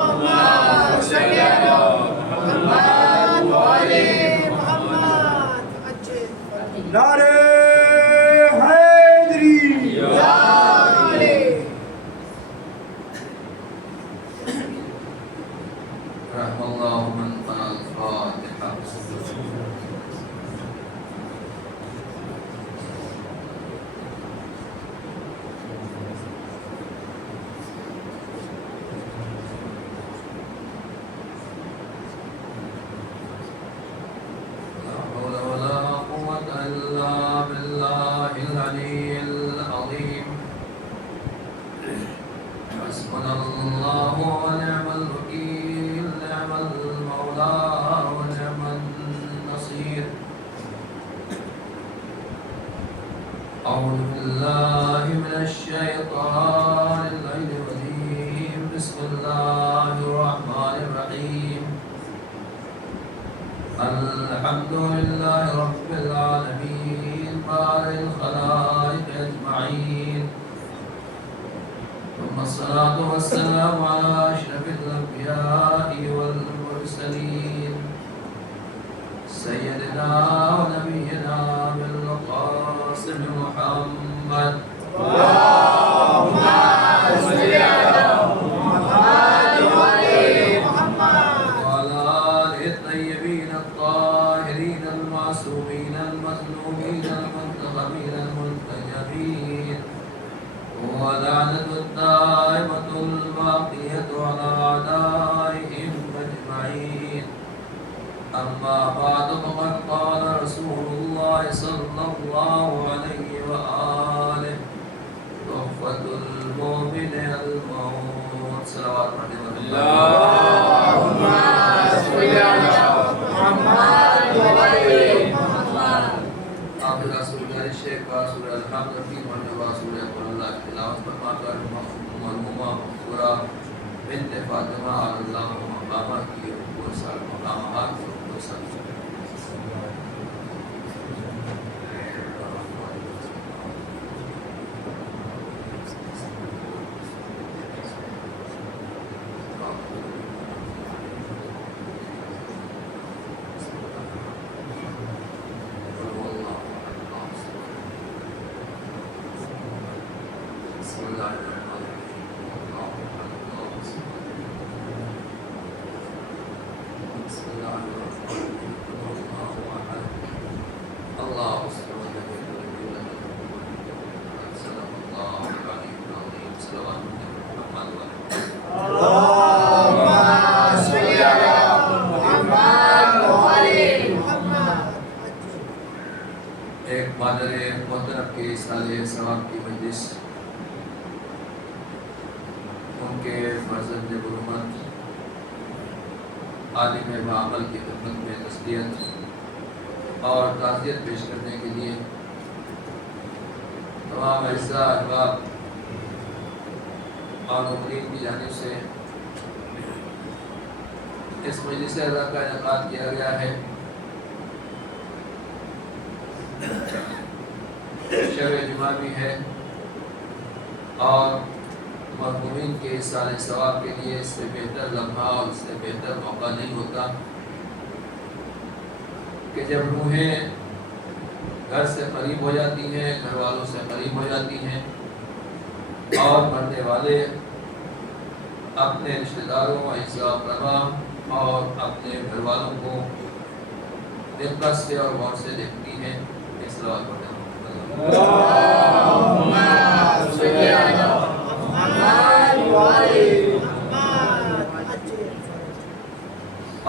اللهم صل على محمد وآل محمد. نعرہ حیدری یا علی. رحم اللہ من قرأ الفاتحہ. حسبنا الله ونعم الوكيل نعم المولى ونعم النصير. أعوذ بالله من الشيطان الرجيم. بسم الله الرحمن الرحيم. الحمد لله رب العالمين بارئ الخلائق أجمعين، ثم الصلاة والسلام على أشرف الأنبياء والمرسلين سيدنا ونبينا بالقاسم محمد. اللهم صل على محمد وآل محمد. وعلى آله الطيبين الطاهرين المعصومين المظلومين المنتخبين المنتجبين، ولعنة الدائمة الباقية على أعدائهم أجمعين. أما بعد، فقد قال رسول الله صلى الله عليه وآله: تحفة المؤمن الموت. صلوات اللهم صل على محمد وآل محمد. آخر سورہ شیخ کا سورہ الحمد کی مرنے کا سورہ قل اللہ کی تلاوت فرما کر مرحومہ مغفورہ بنت فاطمہ اللہ مقامہ کی رکوع سال مقامات کی رکوع سال. ایک مادر محترم کے سال ثواب کی مجلس، ان کے فرزند برمت عالم بعمل کی خدمت میں تسلیت اور تعزیت پیش کرنے کے لیے تمام اعزاء احباب اور مقررین کی جانب سے اس مجلس رضا کا انعقاد کیا گیا ہے. شب جمعہ بھی ہے اور مرحومین کے سال ثواب کے لیے اس سے بہتر لمحہ اور اس سے بہتر موقع نہیں ہوتا کہ جب روحیں گھر سے قریب ہو جاتی ہیں، گھر والوں سے قریب ہو جاتی ہیں، اور مرنے والے اپنے رشتہ داروں، اعزاء اقربا اور اپنے گھر والوں کو دقت سے اور غور سے دیکھتی ہیں. اس صلوات پڑھتے ہیں. اللهم صل على محمد وآل محمد.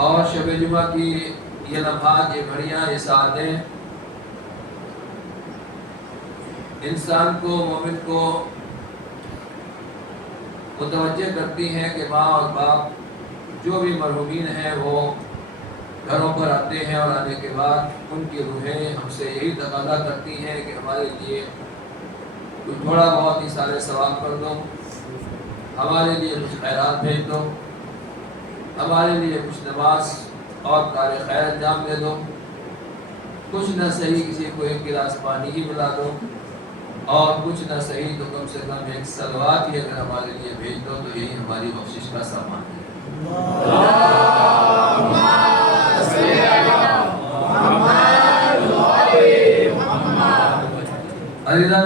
اور شب جمعہ کی یہ لمحات، یہ گھڑیاں، یہ ساعتیں انسان کو، مومن کو متوجہ کرتی ہیں کہ ماں اور باپ جو بھی مرحومین ہیں وہ گھروں پر آتے ہیں، اور آنے کے بعد ان کی روحیں ہم سے یہی تقاضا کرتی ہیں کہ ہمارے لیے کچھ تھوڑا بہت ہی سارے ثواب کر دو، ہمارے لیے کچھ خیرات بھیج دو، ہمارے لیے کچھ نماز اور کار خیر انجام دے دو، کچھ نہ صحیح کسی کو ایک گلاس پانی ہی پلا دو، اور کچھ نہ صحیح تو کم سے کم ایک صلوات ہی اگر ہمارے لیے بھیج دو تو یہی ہماری بخشش کا سامان ہے.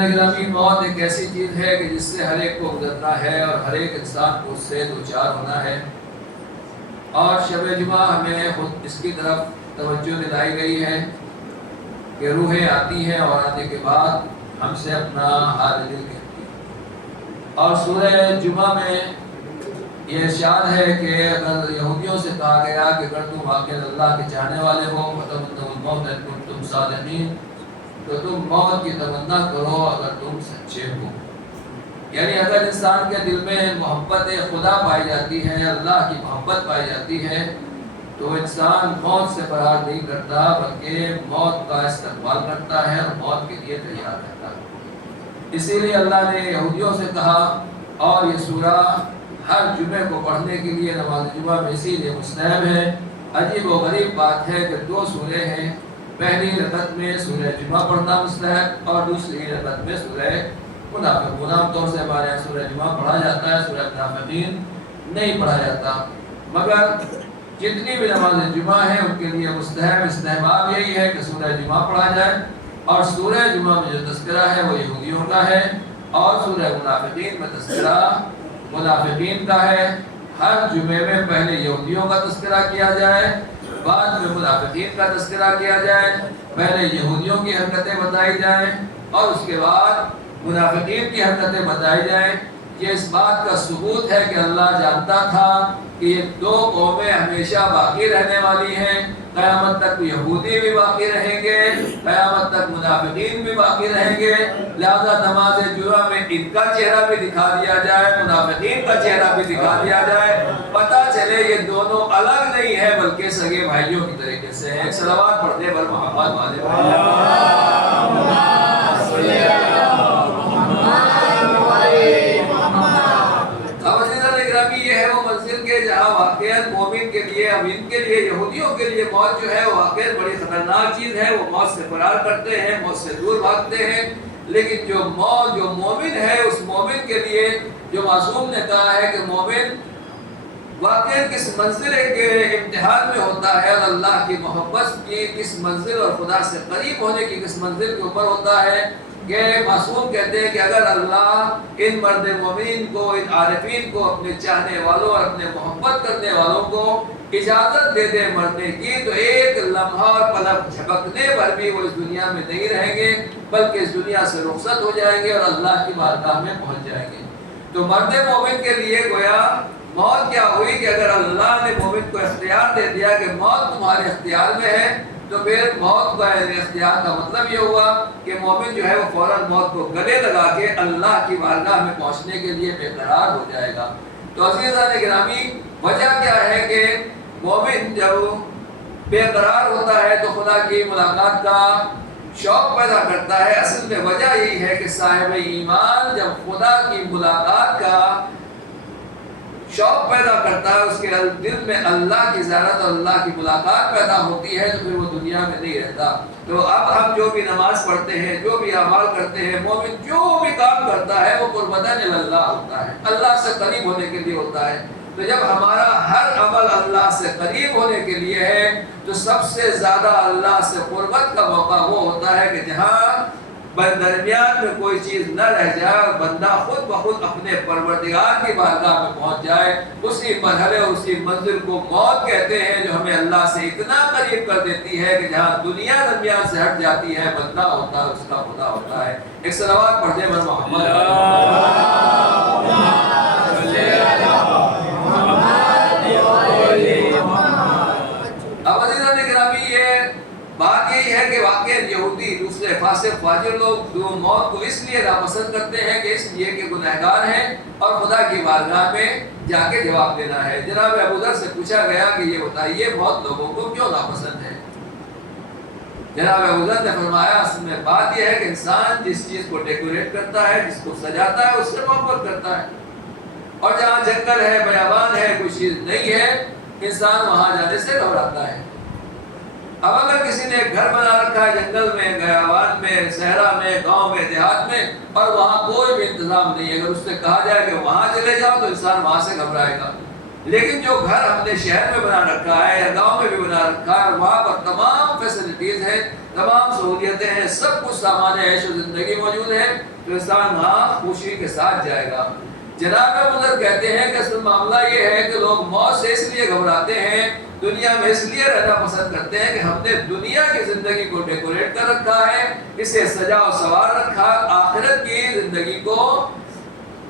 عزیزان گرامی، موت ایک ایسی چیز ہے کہ جس سے ہر ایک کو گزرنا ہے اور ہر ایک انسان کو اس سے دوچار ہونا ہے، اور شب جمعہ ہمیں خود اس کی طرف توجہ دلائی گئی ہے کہ روحیں آتی ہیں اور آنے کے بعد ہم سے اپنا حال دل کہتی ہیں۔ اور سورہ جمعہ میں یہ ارشاد ہے کہ اگر یہودیوں سے کہا گیا کہ اگر تم واقعی اللہ کے چاہنے والے ہو فتمنوا الموت ان کنتم صادقین، تو تم موت کی تمنا کرو اگر تم سچے ہو۔ یعنی اگر انسان کے دل میں محبت خدا پائی جاتی ہے، اللہ کی محبت پائی جاتی ہے، تو انسان موت سے فرار نہیں کرتا بلکہ موت کا استقبال کرتا ہے اور موت کے لیے تیار رہتا ہے۔ اسی لیے اللہ نے یہودیوں سے کہا، اور یہ سورہ ہر جمعے کو پڑھنے کے لیے نماز جمعہ میں اسی لیے مستحب ہے۔ عجیب و غریب بات ہے کہ دو سورے ہیں، پہلی رکعت میں سورہ جمعہ پڑھنا مستحب اور دوسری رکعت میں سورہ منافقون۔ عام طور سے ہمارے یہاں سورہ جمعہ پڑھا جاتا ہے، سورہ منافقین نہیں پڑھا جاتا، مگر جتنی بھی نماز جمعہ ہیں ان کے لیے استحباب یہی ہے کہ سورہ جمعہ پڑھا جائے، اور سورہ جمعہ میں جو تذکرہ ہے وہ یہودیوں کا ہے، اور سورہ منافقین میں تذکرہ منافقین کا ہے۔ ہر جمعے میں پہلے یہودیوں کا تذکرہ کیا جائے، بعد میں منافقین کا تذکرہ کیا جائے، پہلے یہودیوں کی حرکتیں بتائی جائیں اور اس کے بعد منافقین کی حرکتیں بتائی جائیں۔ یہ اس بات کا ثبوت ہے کہ اللہ جانتا تھا کہ یہ دو قومیں ہمیشہ باقی رہنے والی ہیں، قیامت تک یہودی بھی باقی رہیں گے، قیامت تک منافقین بھی باقی رہیں گے، لہذا نماز جمعہ میں ان کا چہرہ بھی دکھا دیا جائے، منافقین کا چہرہ بھی دکھا دیا جائے، پتہ چلے یہ دونوں الگ نہیں ہے بلکہ سگے بھائیوں کی طریقے سے ہیں۔ ایک صلوات پڑھنے پر محمد والے یہ ہے وہ منزل کے جہاں واقعات مومن کے لیے، اب ان کے لیے یہودیوں کے لیے موت جو ہے وہ واقعات بڑی خطرناک چیز ہے، وہ موت سے فرار کرتے ہیں، موت سے دور بھاگتے ہیں، لیکن جو موت جو مومن ہے اس مومن کے لیے جو معصوم نے کہا ہے کہ مومن واقعات کس منزل کے امتحان میں ہوتا ہے اور اللہ کی محبت کی کس منزل اور خدا سے قریب ہونے کی کس منزل کے اوپر ہوتا ہے، کہ معصوم کہتے ہیں کہ اگر اللہ ان مرد مومنین کو، ان عارفین کو، اپنے چاہنے والوں اور اپنے محبت کرنے والوں کو اجازت دے دے مرنے کی، تو ایک لمحہ اور پلک جھپکنے پر بھی وہ اس دنیا میں نہیں رہیں گے بلکہ اس دنیا سے رخصت ہو جائیں گے اور اللہ کی بارگاہ میں پہنچ جائیں گے۔ تو مرد مومن کے لیے گویا موت کیا ہوئی کہ اگر اللہ نے مومن کو اختیار دے دیا کہ موت تمہارے اختیار میں ہے، تو پھر موت کا اختیار کا مطلب یہ ہوا کہ مومن جو ہے وہ فوراً موت کو گلے لگا کے اللہ کی بارگاہ میں پہنچنے کے لیے بے قرار ہو جائے گا۔ تو عزیزان گرامی، وجہ کیا ہے کہ مومن جب بے قرار ہوتا ہے تو خدا کی ملاقات کا شوق پیدا کرتا ہے۔ اصل میں وجہ یہی ہے کہ صاحب ایمان جب خدا کی ملاقات کا شوق پیدا کرتا ہے، اس کے دل میں اللہ کی زیارت اور اللہ کی ملاقات پیدا ہوتی ہے، تو پھر وہ دنیا میں نہیں رہتا۔ تو اب ہم جو بھی نماز پڑھتے ہیں، جو بھی اعمال کرتے ہیں، مومن جو بھی کام کرتا ہے وہ قربتاً اللہ ہوتا ہے، اللہ سے قریب ہونے کے لیے ہوتا ہے۔ تو جب ہمارا ہر عمل اللہ سے قریب ہونے کے لیے ہے تو سب سے زیادہ اللہ سے قربت کا موقع وہ ہوتا ہے کہ جہاں درمیان میں کوئی چیز نہ رہ جائے اور بندہ خود بخود اپنے پروردگار کی بارگاہ میں پہنچ جائے۔ اسی مرحلے اور اسی منزل کو موت کہتے ہیں جو ہمیں اللہ سے اتنا قریب کر دیتی ہے کہ جہاں دنیا درمیان سے ہٹ جاتی ہے، بندہ ہوتا ہے، اس کا خدا ہوتا ہے۔ ایک صلوات پڑھنے پر محمد اب عزیزان گرامی، یہ بات یہی ہے کہ واقعی یہودی دوسرے فاسق فاجر لوگ جو موت کو اس لیے ناپسند کرتے ہیں کہ اس لیے کہ گنہگار ہیں اور خدا کی بارگاہ میں جا کے جواب دینا ہے۔ جناب ابو ذر سے پوچھا گیا کہ یہ بتائیے موت لوگوں کو کیوں ناپسند ہے؟ جناب ابو ذر نے فرمایا اصل میں بات یہ ہے کہ انسان جس چیز کو ڈیکوریٹ کرتا ہے، جس کو سجاتا ہے، اس سے محبت کرتا ہے، اور جہاں جنگل ہے، بیابان ہے، کوئی چیز نہیں ہے، انسان وہاں جانے سے گھبراتا ہے۔ اب اگر کسی نے گھر بنا رکھا ہے جنگل میں، بیابان میں، صحرا میں، گاؤں میں، دیہات میں، اور وہاں کوئی بھی انتظام نہیں ہے، اگر اس سے کہا جائے کہ وہاں چلے جاؤ تو انسان وہاں سے گھبرائے گا۔ لیکن جو گھر ہم نے شہر میں بنا رکھا ہے یا گاؤں میں بھی بنا رکھا ہے، وہاں پر تمام فیسلٹیز ہیں، تمام سہولیتیں ہیں، سب کچھ سامان عیش و زندگی موجود ہے، تو انسان وہاں خوشی کے ساتھ جائے گا۔ جناب بزرگ کہتے ہیں کہ اصل معاملہ یہ ہے کہ لوگ موت سے اس لیے گھبراتے ہیں، دنیا میں اس لیے رہنا پسند کرتے ہیں کہ ہم نے دنیا کی زندگی کو ڈیکوریٹ کر رکھا ہے، اسے سجا و سنوار رکھا، آخرت کی زندگی کو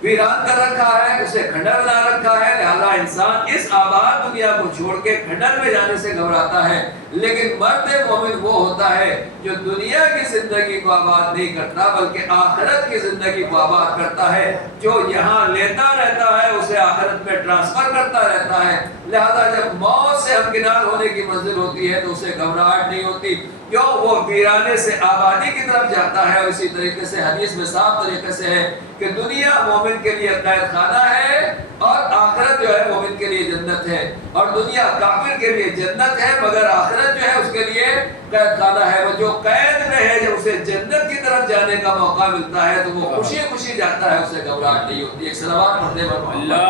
ویران کر رکھا ہے، اسے کھنڈر بنا رکھا ہے، لہذا انسان اس آباد دنیا کو چھوڑ کے کھنڈر میں جانے سے گھبراتا ہے۔ لیکن مرد مومن وہ ہوتا ہے جو دنیا کی زندگی کو آباد نہیں کرتا بلکہ آخرت کی زندگی کو آباد کرتا ہے، جو یہاں لیتا رہتا ہے اسے آخرت میں ٹرانسفر کرتا رہتا ہے۔ لہذا جب موت سے ہمکنار ہونے کی منزل ہوتی ہے تو اسے گھبراہٹ نہیں ہوتی، کیوں؟ وہ ویرانے سے آبادی کی طرف جاتا ہے۔ اور اسی طریقے سے حدیث میں صاف طریقے سے ہے کہ دنیا مومن کے لیے قید خانہ ہے اور آخرت جو ہے مومن کے لیے جنت ہے، اور دنیا کافر کے لیے جنت ہے مگر آخرت جو ہے اس کے لیے قید خانہ ہے۔ وہ جو قید میں ہے جب اسے جنت کی طرف جانے کا موقع ملتا ہے تو وہ خوشی خوشی جاتا ہے، اسے گھبراہٹ نہیں ہوتی۔ ایک صلوات پڑھنے والے اللہ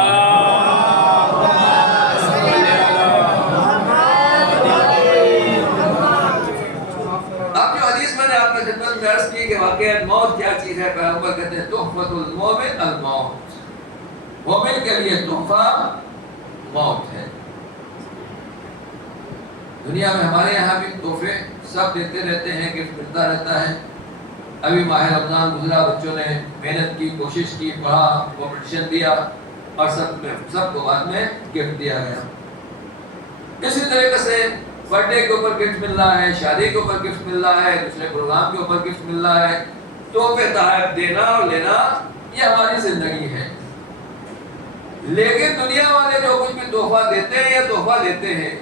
خدمت میں عرض کی کہ واقعہ موت کیا چیز ہے، پیغمبر کہتے ہیں تحفۃ المومن الموت، مومن کے لیے تحفہ موت ہے۔ دنیا میں ہمارے یہاں بھی تحفے سب دیتے رہتے ہیں، گفٹ ملتا رہتا ہے۔ ابھی ماہ رمضان گزرا، بچوں نے محنت کی، کوشش کی، پڑھا، کمپٹیشن دیا اور سب کو بعد میں گفٹ دیا گیا۔ اسی طریقے سے برتھ ڈے کے اوپر گفٹ مل رہا ہے، شادی کے اوپر گفٹ مل رہا ہے، دوسرے پروگرام کے اوپر گفٹ مل رہا ہے۔ تحفے تحائف دینا اور لینا یہ ہماری زندگی ہے۔ لیکن دنیا والے جو کچھ بھی تحفہ دیتے ہیں یہ تحفہ دیتے ہیں،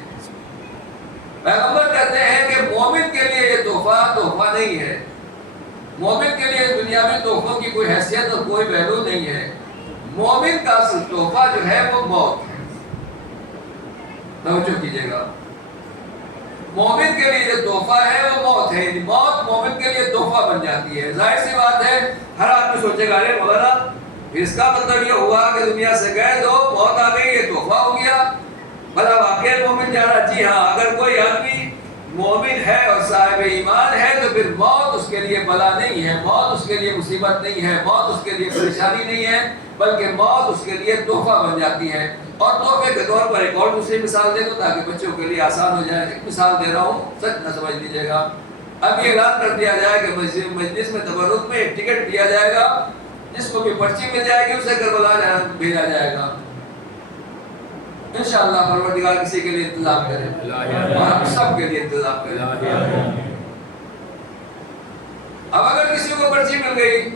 پیغمبر کہتے ہیں کہ مومن کے لیے یہ تحفہ نہیں ہے۔ مومن کے لیے اس دنیا میں تحفوں کی کوئی حیثیت اور کوئی ویلیو نہیں ہے۔ مومن کا اصل تحفہ جو ہے وہ موت ہے۔ توجہ کیجیے گا، مومن کے لیے جو تحفہ ہے وہ موت ہے، موت مومن کے لیے تحفہ بن جاتی ہے۔ ظاہر سی بات ہے، ہر آدمی سوچے گا ارے مولانا اس کا مطلب یہ ہوا کہ دنیا سے گئے تو موت آ گئی، یہ تحفہ ہو گیا، بھلا واقعی مومن جا رہا؟ جی ہاں، اگر کوئی آدمی مومن ہے اور صاحب ایمان ہے تو پھر موت اس کے لیے بلا نہیں ہے، موت اس کے لیے مصیبت نہیں ہے، موت اس کے لیے پریشانی نہیں ہے، بلکہ موت اس کے لیے تحفہ بن جاتی ہے۔ اور تحفے کے طور پر ایک اور دوسری مثال دے دو تاکہ بچوں کے لیے آسان ہو جائے۔ ایک مثال دے رہا ہوں، سچ نہ سمجھ لیجیے گا۔ اب یہ اعلان کر دیا جائے کہ مجلس میں تبرک میں ایک ٹکٹ دیا جائے گا، جس کو بھی پرچی مل جائے گی اسے کربلا بھیجا جائے گا۔ انشاءاللہ پروردگار کسی کے لیے انتظام کرے اور ہم سب کے لیے انتظام کرے۔ اب اگر کسی کو پرچی مل گئی،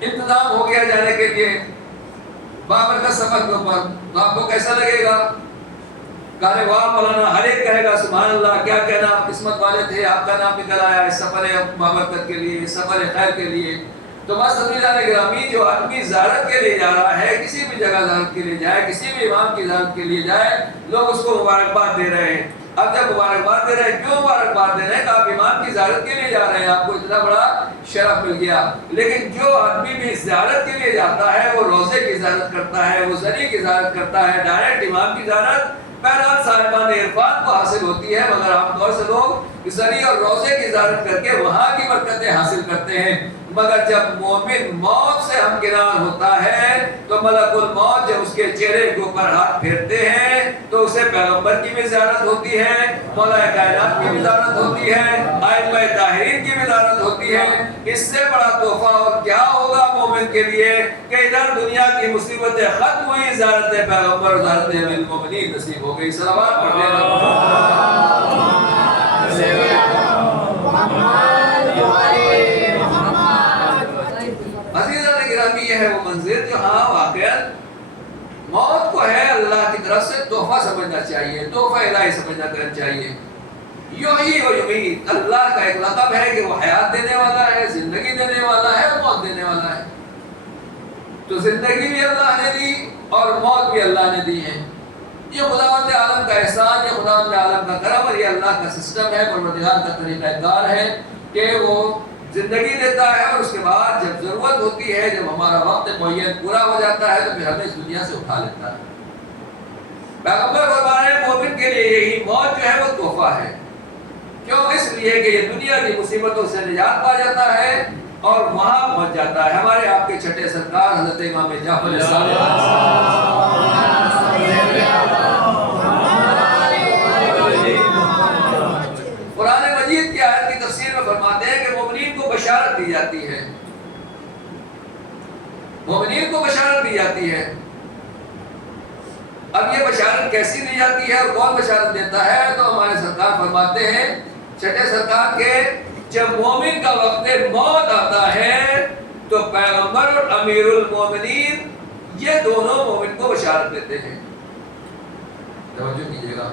انتظام ہو گیا جانے کے لیے بابر کا سفر کے اوپر، تو آپ کو کیسا لگے گا؟ کہے واہ مولانا، ہر ایک کہے گا سبحان اللہ، کیا کہنا، قسمت والے تھے، آپ کا نام نکل آیا اس سفر بابرکت کے لیے، اس سفر خیر کے لیے۔ تو عزیزان گرامی، جو آدمی زیارت کے لیے جا رہا ہے، کسی بھی جگہ زیارت کے لیے جائے، کسی بھی امام کی زیارت کے لیے جائے، لوگ اس کو مبارکباد دے رہے ہیں۔ اب جب مبارکباد دے رہے ہیں، کیوں مبارکباد دے رہے ہیں؟ کہ آپ امام کی زیارت کے لیے جا رہے ہیں، آپ کو اتنا بڑا شرف مل گیا۔ لیکن جو آدمی بھی زیارت کے لیے جاتا ہے وہ روزے کی زیارت کرتا ہے، وہ زری کی زیارت کرتا ہے، ڈائریکٹ امام کی زیارت بہرحال صاحبان عرفان کو حاصل ہوتی ہے، مگر عام طور سے لوگ زری اور روزے کی زیارت کر کے وہاں کی برکتیں حاصل کرتے ہیں۔ مگر جب مومن موت سے ہمکنار ہوتا ہے تو ملک الموت جب اس کے چہرے کے اوپر ہاتھ پھیرتے ہیں تو اسے پیغمبر کی بھی زیارت ہوتی ہے، مولا کائنات کی بھی زیارت ہوتی ہے، ائمہ طاہرین کی بھی زیارت ہوتی ہے۔ اس سے بڑا تحفہ اور کیا ہوگا مومن کے لیے کہ ادھر دنیا کی مصیبتیں ختم ہوئی، زیارت پیغمبر اور زیارت امیر المومنین نصیب ہو گئی۔ صلوات پڑھ یہ ہے وہ منظر جو ہاں واقعا موت کو ہے اللہ کی طرف سے تحفہ سمجھنا چاہیے، تحفہ الہی سمجھنا کرنا چاہیے۔ یحیی و یمیت اللہ کا ایک لقب ہے کہ وہ حیات دینے والا ہے، زندگی دینے والا ہے اور موت دینے والا ہے۔ تو زندگی بھی اللہ نے دی اور موت بھی اللہ نے دی ہے۔ یہ خداوند عالم کا احسان، یہ خداوند عالم کا کرم اور یہ اللہ کا سسٹم ہے، پروردگار کا طریقہ کار ہے کہ وہ زندگی دیتا ہے اور اس کے بعد جب ضرورت ہوتی ہے، جب ہمارا وقت معین پورا ہو جاتا ہے تو پھر ہمیں اس دنیا سے اٹھا لیتا ہے۔ پیغمبر فرما رہے ہیں مومن کے لیے یہی موت جو ہے وہ تحفہ ہے. کیوں؟ اس لیے کہ یہ دنیا کی مصیبتوں سے نجات پا جاتا ہے اور وہاں پہنچ جاتا ہے. ہمارے آپ کے چھٹے سرکار حضرت امام جعفر صادق قرآن مجید کی آیت کی تفسیر میں فرماتے ہیں کہ مومنین کو بشارت دی جاتی ہے. مومنین کو بشارت دی جاتی ہے. اب یہ بشارت کیسی دی جاتی ہے اور کون بشارت دیتا ہے؟ تو ہمارے سرکار فرماتے ہیں چھٹے سرکار کے جب مومن کا وقت موت آتا ہے تو پیغمبر اور امیر المومنین یہ دونوں مومن کو بشارت دیتے ہیں. توجہ کیجیے گا،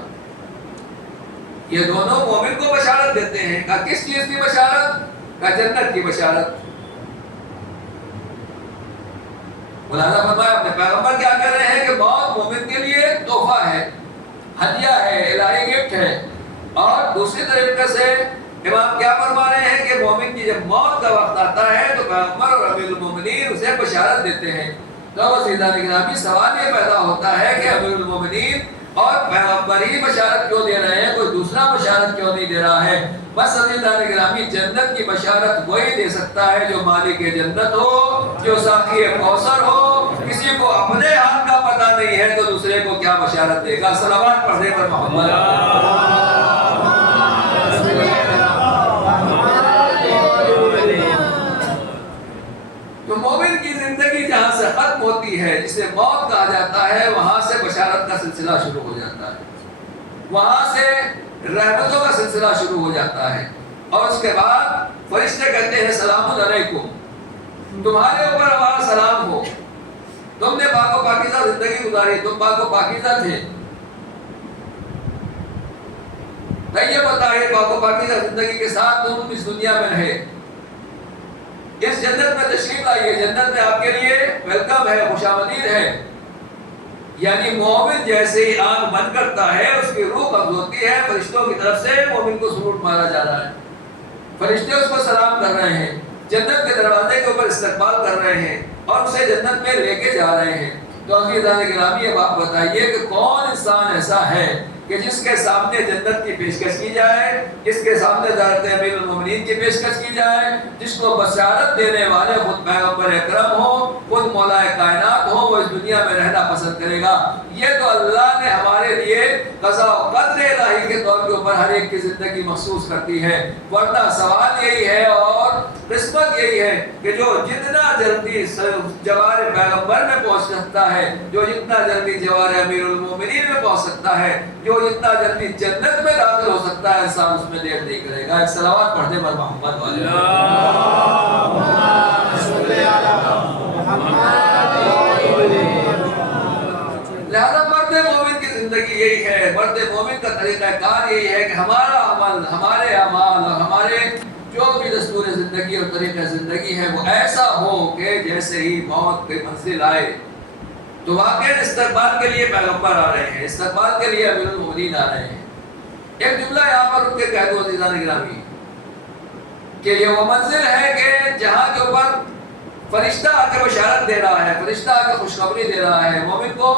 یہ دونوں مومن کو بشارت دیتے ہیں. کہ کس چیز کی بشارت؟ کہ جنت کی بشارت. مولانا فرمایا اپنے پیغمبر کیا کہہ رہے ہیں کہ موت مومن کے لیے تحفہ ہے، ہدیہ ہے، الہی گفٹ ہے. اور دوسری طریقے سے امام کیا فرما رہے ہیں کہ مومن کی جب موت کا وقت آتا ہے تو پیغمبر اور امیر المومنین اسے بشارت دیتے ہیں. تو عزیزان گرامی سوال یہ پیدا ہوتا ہے کہ امیر المومنین اور پیغمبر ہی بشارت کیوں دے رہے ہیں، کوئی دوسرا بشارت کیوں نہیں دے رہا ہے؟ بس عزیزان گرامی جنت کی بشارت وہی دے سکتا ہے جو مالک جنت ہو، جو ساقی کوثر ہو. کسی کو اپنے حال کا پتہ نہیں ہے تو دوسرے کو کیا بشارت دے گا؟ صلوات پڑھنے پر محمد. تو مومن کی زندگی جہاں سے ختم ہوتی ہے، جسے موت کہا جاتا ہے، وہاں سے بشارت کا سلسلہ شروع ہو جاتا ہے، وہاں سے رحمتوں کا سلسلہ شروع ہو جاتا ہے. اور اس کے بعد فرشتے کہتے ہیں سلام علیکم، تمہارے اوپر ہمارا سلام ہو، تم نے پاک و پاکیزہ زندگی گزاری، تم پاک و پاکیزہ تھے. طیب و طاہر پاک و پاکیزہ زندگی کے ساتھ تم اس دنیا میں رہے. اس جنت میں تشریف لائیے، جنت میں آپ کے لیے ویلکم ہے، خوشامدید ہے. یعنی مومن جیسے ہی آنکھ بند کرتا ہے اس کی روح قبض ہوتی ہے، فرشتوں کی طرف سے مومن کو سلوٹ مارا جا رہا ہے، فرشتے اس کو سلام کر رہے ہیں، جنت کے دروازے کے اوپر استقبال کر رہے ہیں اور اسے جنت میں لے کے جا رہے ہیں. تو عزیزان گرامی اب آپ بتائیے کہ کون انسان ایسا ہے کہ جس کے سامنے جنت کی پیشکش کی جائے، جس کے سامنے حضرت امیر المومنین کی پیشکش کی جائے، جس کو بشارت دینے والے خود پیغمبر اکرم ہو، خود مولا کائنات ہو، وہ اس دنیا میں رہنا پسند کرے گا؟ یہ تو اللہ نے ہمارے لیے قضاء و قدر الہی کے طور کے اوپر ہر ایک کی زندگی مخصوص کرتی ہے. ورنہ سوال یہی ہے اور قسمت یہی ہے کہ جو جتنا جلدی جوار پیغمبر میں پہنچ سکتا ہے، جو جتنا جلدی جوار امیر المومنین میں پہنچ سکتا ہے، جو جتنا جلدی جنت میں داخل ہو سکتا ہے، انسان اس میں دیر نہیں کرے گا. ایک صلوات پڑھتے پر محمد والے. لہذا مرد مومن کی زندگی یہی ہے، مرد مومن کا طریقہ کار یہی ہے کہ ہمارا عمل، ہمارے اعمال اور ہمارے جو بھی دستور زندگی اور طریقہ زندگی ہے وہ ایسا ہو کہ جیسے ہی موت کی منزل آئے تو واقعی استقبال کے لیے پیغمبر آ رہے ہیں، استقبال کے لیے امیر المومنین آ رہے ہیں. ایک جملہ یہاں پر ان کے کہہ دو عزیزان گرامی کہ یہ وہ منزل ہے کہ جہاں کے اوپر فرشتہ آ کے بشارت دے رہا ہے، فرشتہ آ کے خوشخبری دے رہا ہے، مومن کو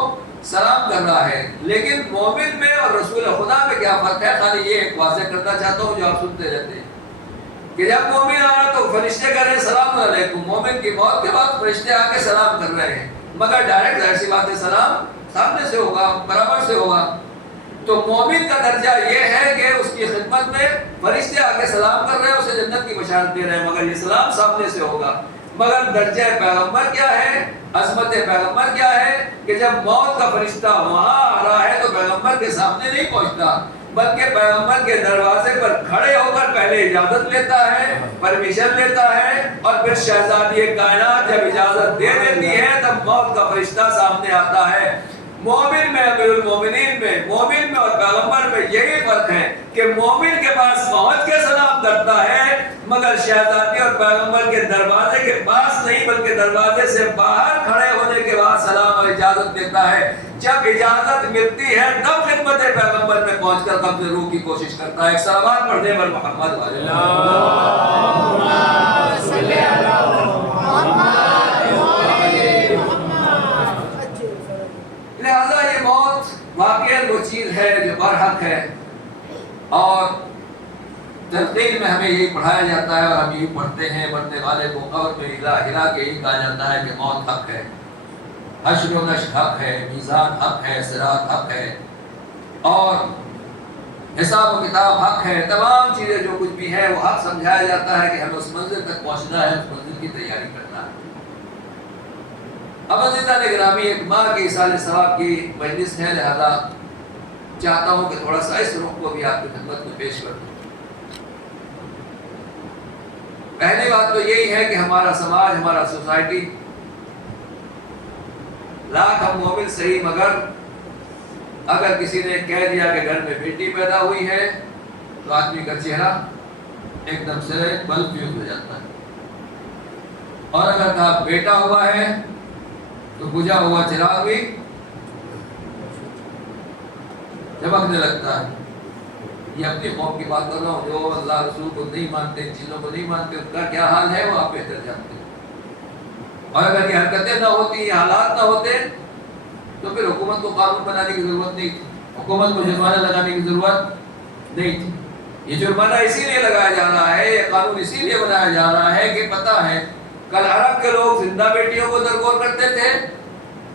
سلام کر رہا ہے. لیکن مومن میں اور رسول خدا میں کیا فرق ہے؟ خالی یہ ایک واضح کرنا چاہتا ہوں جو آپ سنتے رہتے ہیں کہ جب مومن آ رہا تو فرشتے کہہ رہے ہیں سلام علیکم. مومن کی موت کے بعد فرشتے آ کے سلام کر رہے ہیں، مگر ڈائریکٹ ظاہر سی بات ہے سلام سامنے سے ہوگا، برابر سے ہوگا. تو مومن کا درجہ یہ ہے کہ اس کی خدمت میں فرشتے آ کے سلام کر رہے ہیں، اسے جنت کی بشارت دے رہے ہیں، مگر یہ سلام سامنے سے ہوگا. مگر درجہ پیغمبر کیا ہے، عظمت پیغمبر کیا ہے کہ جب موت کا فرشتہ وہاں آ رہا ہے تو پیغمبر کے سامنے نہیں پہنچتا، بلکہ پیغمبر کے دروازے پر کھڑے ہو کر پہلے اجازت لیتا ہے، پرمیشن لیتا ہے، اور پھر شہزادی کائنات جب اجازت دے دیتی ہے تب موت کا فرشتہ سامنے آتا ہے. مومن میں، امیر المومنین میں، مومن میں اور پیغمبر میں یہی فرق ہے کہ مومن کے پاس پہنچ کے سلام کرتا ہے، مگر شہزادی اور پیغمبر کے دروازے کے پاس نہیں بلکہ دروازے سے باہر کھڑے ہونے کے بعد سلام اور اجازت دیتا ہے. جب اجازت ملتی ہے تب خدمت پیغمبر میں پہنچ کر قبض روح کی کوشش کرتا ہے. ایک صلوات پڑھنے پر محمد والے. لہذا یہ موت واقعی چیز ہے جو برحق ہے، اور تلقین میں ہمیں یہی پڑھایا جاتا ہے اور ہم یہی پڑھتے ہیں، مرنے والے کو قبر میں ہلا ہلا کے یہی کہا جاتا ہے کہ موت حق ہے، حشر و نشر حق ہے، میزان حق ہے، صراط حق ہے، اور حساب و کتاب حق ہے، تمام چیزیں جو کچھ بھی ہے وہ حق سمجھایا جاتا ہے کہ ہمیں اس منزل تک پہنچنا ہے، اس منزل کی تیاری کرنا ہے۔ اب عزیزان گرامی، ایک ماہ کی ایصال ثواب کی مجلس ہے، لہذا چاہتا ہوں کہ تھوڑا سا اس رخ کو بھی آپ کی خدمت میں پیش کر دوں۔ پہلی بات تو یہی ہے کہ ہمارا سماج، ہمارا سوسائٹی، لاکھ ہم مومن صحیح، مگر اگر کسی نے کہہ دیا کہ گھر میں بیٹی پیدا ہوئی ہے تو آدمی کا چہرہ ایک دم سے بلب فیوز ہو جاتا ہے، اور اگر کہا بیٹا ہوا ہے تو بجھا ہوا چراغ بھی چمکنے لگتا ہے۔ یہ اپنی قوم کی بات کر رہا ہوں، جو اللہ رسول کو نہیں مانتے، ان چیزوں کو نہیں مانتے، ان کا کیا حال ہے وہ آپ بہتر جانتے ہیں۔ اور اگر یہ حرکتیں نہ ہوتی، یہ حالات نہ ہوتے تو پھر حکومت کو قانون بنانے کی ضرورت نہیں تھی، حکومت کو جرمانہ لگانے کی ضرورت نہیں تھی۔ یہ جرمانہ اسی لیے لگایا جا رہا ہے، یہ قانون اسی لیے بنایا جا رہا ہے کہ پتہ ہے کل عرب کے لوگ زندہ بیٹیوں کو درگور کرتے تھے،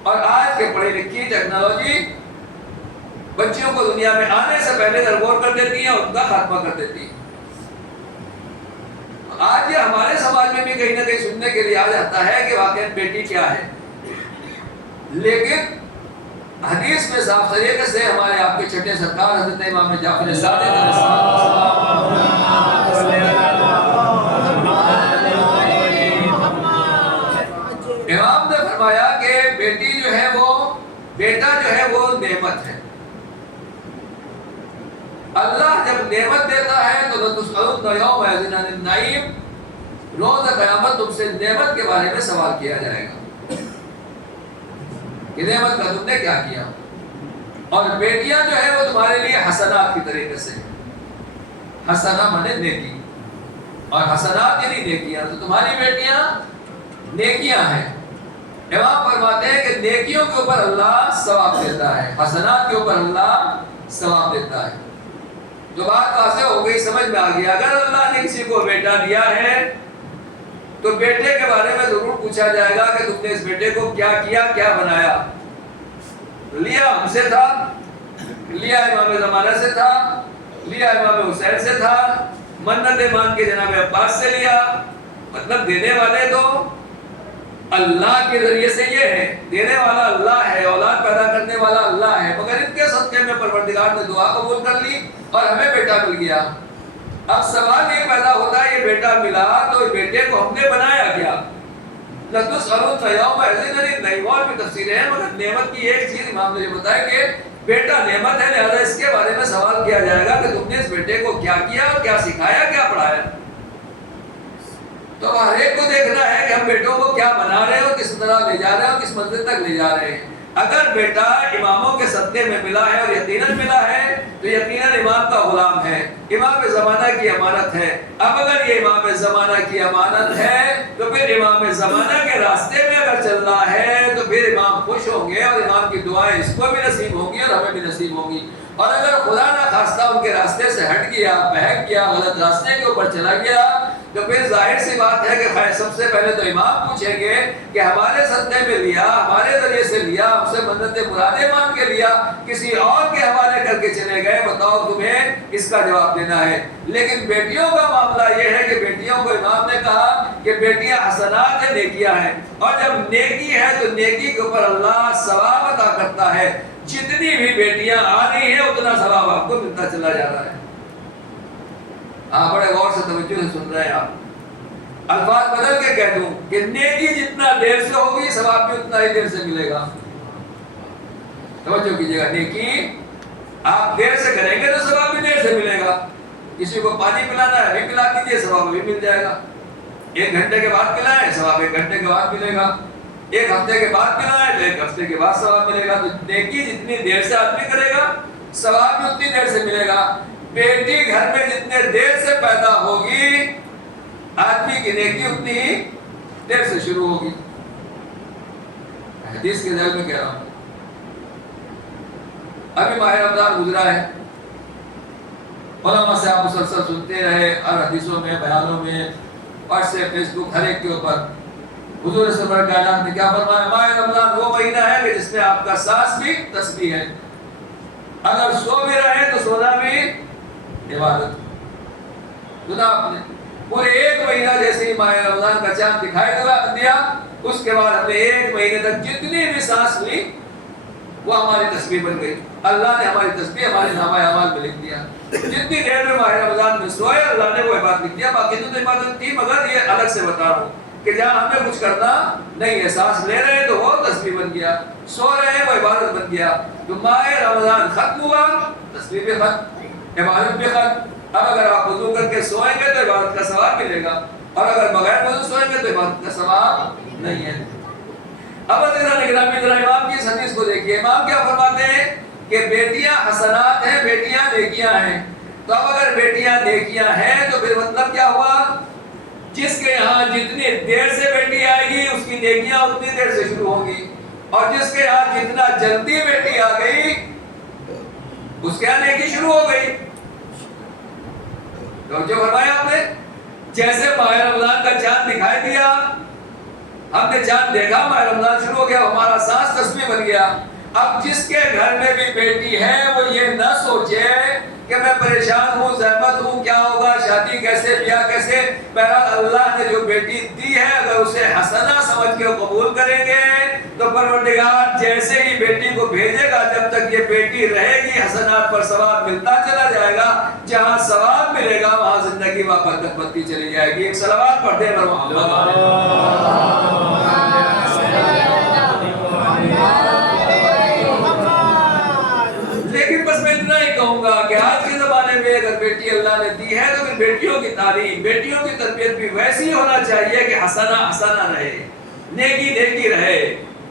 اور آج کے پڑھی لکھی ٹیکنالوجی بچیوں کو دنیا میں آنے سے پہلے درگور کر دیتی ہے اور ان کا خاتمہ کر دیتی ہے۔ آج یہ ہمارے سماج میں بھی کہیں نہ کہیں سننے کے لیے آ جاتا ہے کہ واقعی بیٹی کیا ہے، لیکن حدیث میں صاف طریقے سے ہمارے آپ کے چھٹے سرکار حضرت امام جعفر صادق علیہ السلام امام نے فرمایا کہ بیٹی جو ہے وہ، بیٹا جو ہے وہ نعمت ہے۔ اللہ جب نعمت دیتا ہے تو لَتُسْأَلُنَّ يَوْمَئِذٍ عَنِ النَّعِيمِ، روز قیامت تم سے نعمت کے بارے میں سوال کیا جائے گا کہ نعمت کا تم نے کیا کیا۔ اور بیٹیاں جو ہے وہ تمہارے لیے حسنات کی طریقے سے، حسنہ مانے نیکی، اور حسنات یعنی نیکیاں، تو تمہاری بیٹیاں نیکیاں ہیں۔ امام فرماتے ہیں کہ نیکیوں کے اوپر اللہ ثواب دیتا ہے، حسنات کے اوپر اللہ ثواب دیتا ہے۔ تو بات واضح ہو گئی، سمجھ میں آ گیا۔ اگر اللہ نے کسی کو بیٹا دیا ہے تو بیٹے کے بارے میں ضرور پوچھا جائے گا کہ تم نے اس بیٹے کو کیا کیا، کیا بنایا۔ لیا ہم سے تھا، لیا امام زمانہ سے تھا، لیا امام حسین سے تھا، منت مان کے جناب عباس سے لیا، مطلب دینے والے تو اللہ کے ذریعے سے یہ ہے، دینے والا اللہ ہے، اولاد پیدا کرنے والا اللہ ہے، مگر ان کے صدقے میں پروردگار نے دعا قبول کر لی اور ہمیں بیٹا مل گیا۔ اب سوال یہ پیدا ہوتا ہے یہ بیٹا ملا تو بیٹے کو ہم نے بنایا کیا؟ لَتُسْأَلُنَّ يَوْمَئِذٍ عَنِ النَّعِيمِ، اور بھی تفسیریں ہیں، مگر نعمت کی ایک چیز امام نے بتایا کہ بیٹا نعمت ہے، لہذا اس کے بارے میں سوال کیا جائے گا کہ تم نے اس بیٹے کو کیا کیا اور کیا سکھایا، کیا پڑھایا۔ تو ہر ایک کو دیکھنا ہے کہ ہم بیٹوں کو کیا بنا رہے ہیں اور کس طرح لے جا رہے ہیں اور کس منزل تک لے جا رہے ہیں۔ اگر بیٹا اماموں کے صدقے میں ملا ہے اور یقیناً ملا ہے تو یقیناً امام کا غلام ہے، امام زمانہ کی امانت ہے۔ اب اگر یہ امام زمانہ کی امانت ہے تو پھر امام زمانہ کے راستے میں اگر چل رہا ہے تو پھر امام خوش ہوں گے اور امام کی دعائیں اس کو بھی نصیب ہوں گی اور ہمیں بھی نصیب ہوں گی۔ اور اگر خدا نہ خواستہ ان کے راستے سے ہٹ گیا، بہک گیا، غلط راستے کے اوپر چلا گیا تو پھر ظاہر سی بات ہے کہ خیر سب سے پہلے تو امام پوچھیں گے کہ ہمارے صدقے میں لیا، ہمارے ذریعے سے لیا، ہم سے منتیں مرادیں مانگ کے لیا، کسی اور کے حوالے کر کے چلے گئے، بتاؤ تمہیں اس کا جواب دینا ہے۔ لیکن بیٹیوں کا معاملہ یہ ہے کہ بیٹیوں کو امام نے کہا کہ بیٹیاں حسنات ہیں، نیکیاں ہیں، اور جب نیکی ہے تو نیکی کے اوپر اللہ ثواب عطا کرتا ہے۔ جتنی بھی بیٹیاں آ رہی ہیں اتنا ثواب آپ کو ملتا چلا جا رہا ہے۔ بڑے غور سے توجہ سے سن رہے ہیں آپ، الفاظ بدل کے کہہ دوں کہ نیکی جتنا دیر سے ہوگی ثواب بھی اتنا ہی دیر سے ملے گا۔ توجہ کیجیے گا، نیکی آپ دیر سے کریں گے تو ثواب بھی دیر سے ملے گا۔ کسی کو پانی پلانا ہے ابھی پلا دیجیے، ثواب بھی مل جائے گا۔ 1 گھنٹے کے بعد پلائیں، ثواب 1 گھنٹے کے بعد ملے گا۔ 1 ہفتے کے بعد پلائیں تو 1 ہفتے کے بعد ثواب ملے گا۔ تو نیکی جتنی دیر سے آدمی کرے گا ثواب بھی اتنی دیر سے ملے گا۔ بیٹی گھر میں جتنے دیر سے پیدا ہوگی آدمی کی نیکی اتنی ہی دیر سے شروع ہوگی۔ حدیث کے ذیل میں کہہ رہا ہوں، ابھی ماہ رمضان گزرا ہے، علماء سے آپ مسلسل سنتے رہے، ہر حدیثوں میں، بیانوں میں، واٹس ایپ، فیس بک، ہر ایک کے اوپر حضور صلی اللہ علیہ وسلم نے کیا فرمایا؟ ماہ رمضان وہ مہینہ ہے کہ جس میں آپ کا سانس بھی تسبیح ہے، اگر سو بھی رہے تو سونا بھی عبادت۔ سنا آپ نے؟ پورے ایک مہینہ جیسے ہی ماہ رمضان کا چاند دکھائی دیا، اس کے بعد ہم نے ایک مہینے تک جتنی بھی سانس لی وہ ہماری تسبیح بن گئی۔ اللہ نے ہماری تسبیح ہمارے نامہ اعمال میں لکھ دیا۔ جتنی دیر میں ماہ رمضان میں سوئے اللہ نے وہ عبادت لکھ دیا، باقی تو عبادت تھی، مگر یہ الگ سے بتا رہا ہوں کہ جہاں ہمیں کچھ کرنا نہیں ہے، سانس لے رہے ہیں تو وہ تسبیح بن گیا، سو رہے ہیں وہ عبادت بن گیا۔ تو ماہ رمضان ختم ہوا، تسبیح بھی ختم، عبادت بھی ختم۔ اب اگر آپ وضو کر کے سوئیں گے تو عبادت کا ثواب ملے گا، اور اگر بغیر وضو سوئیں گے تو عبادت کا ثواب نہیں ہے۔ اب امام کی اس حدیث کو دیکھیے، امام کیا فرماتے ہیں کہ بیٹیاں حسنات ہیں، بیٹیاں نیکیاں ہیں۔ تو اب اگر بیٹیاں نیکیاں ہیں تو پھر مطلب کیا ہوا؟ جس کے یہاں جتنی دیر سے بیٹی آئے گی اس کی نیکیاں اتنی دیر سے شروع ہوں گی، اور جس کے یہاں جتنا جلدی بیٹی آ گئی اس کے یہاں نیکی شروع ہو گئی۔ تو جو فرمایا آپ نے، جیسے ماہ رمضان کا چاند دکھائی دیا، ہم نے چاند دیکھا، ماہ رمضان شروع ہو گیا، ہمارا سانس تسبیح بن گیا۔ اب جس کے گھر میں بھی بیٹی ہے وہ یہ نہ سوچے کہ میں پریشان ہوں، زحمت ہوں، کیا ہوگا، شادی کیسے، بیاہ کیسے۔ بہرحال اللہ نے جو بیٹی دی ہے اگر اسے حسنہ سمجھ کے قبول کریں گے تو پروردگار جیسے ہی بیٹی کو بھیجے گا، جب تک یہ بیٹی رہے گی حسنات پر ثواب ملتا چلا جائے گا، جہاں ثواب ملے گا وہاں زندگی میں برکت بڑھتی چلی جائے گی۔ ایک صلوات پڑھتے ہیں محمد۔ لیکن بس میں اتنا ہی کہوں گا کہ آج کے زمانے میں اگر بیٹی اللہ نے دی ہے تو پھر بیٹیوں کی تعلیم، بیٹیوں کی تربیت بھی ویسی ہونا چاہیے کہ حسنہ حسنہ رہے، نیکی نیکی رہے،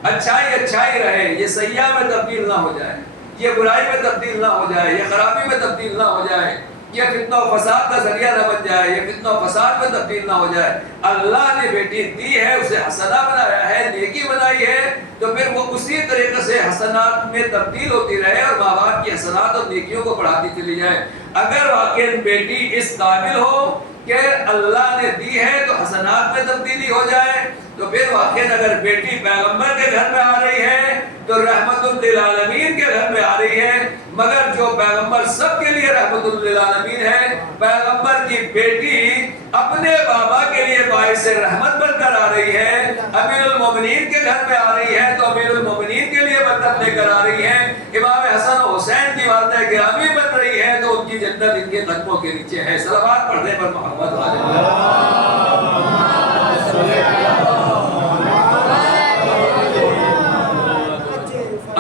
اچھائی اچھائی رہے، یہ سیاح میں تبدیل نہ ہو جائے، یہ برائی میں تبدیل نہ ہو جائے، یہ خرابی میں تبدیل نہ ہو جائے، یہ فتنہ و فساد کا ذریعہ نہ بن جائے، یہ فتنہ و فساد میں تبدیل نہ ہو جائے۔ اللہ نے بیٹی دی ہے، اسے حسنہ بنایا ہے، نیکی بنائی ہے، تو پھر وہ اسی طریقے سے حسنات میں تبدیل ہوتی رہے اور ماں باپ کی حسنات اور نیکیوں کو بڑھاتی چلی جائے۔ اگر واقعی بیٹی اس قابل ہو کہ اللہ نے دی ہے تو حسنات میں تبدیلی ہو جائے، تو پھر واقعی اگر بیٹی پیغمبر کے گھر میں آ رہی ہے تو رحمت للعالمین کے گھر میں آ رہی ہے، مگر جو پیغمبر سب کے لیے رحمت للعالمین ہے، پیغمبر کی بیٹی اپنے بابا کے لیے باعث رحمت بن کر آ رہی ہے، امیر المومنین کے گھر میں آ رہی ہے تو امیر المومنین کے لیے برکت لے کر آ رہی ہے، امام حسن و حسین کی والدہ گرامی بن رہی ہے تو ان کی جنت ان کے قدموں کے نیچے ہے۔ صلوات پڑھنے پر محمد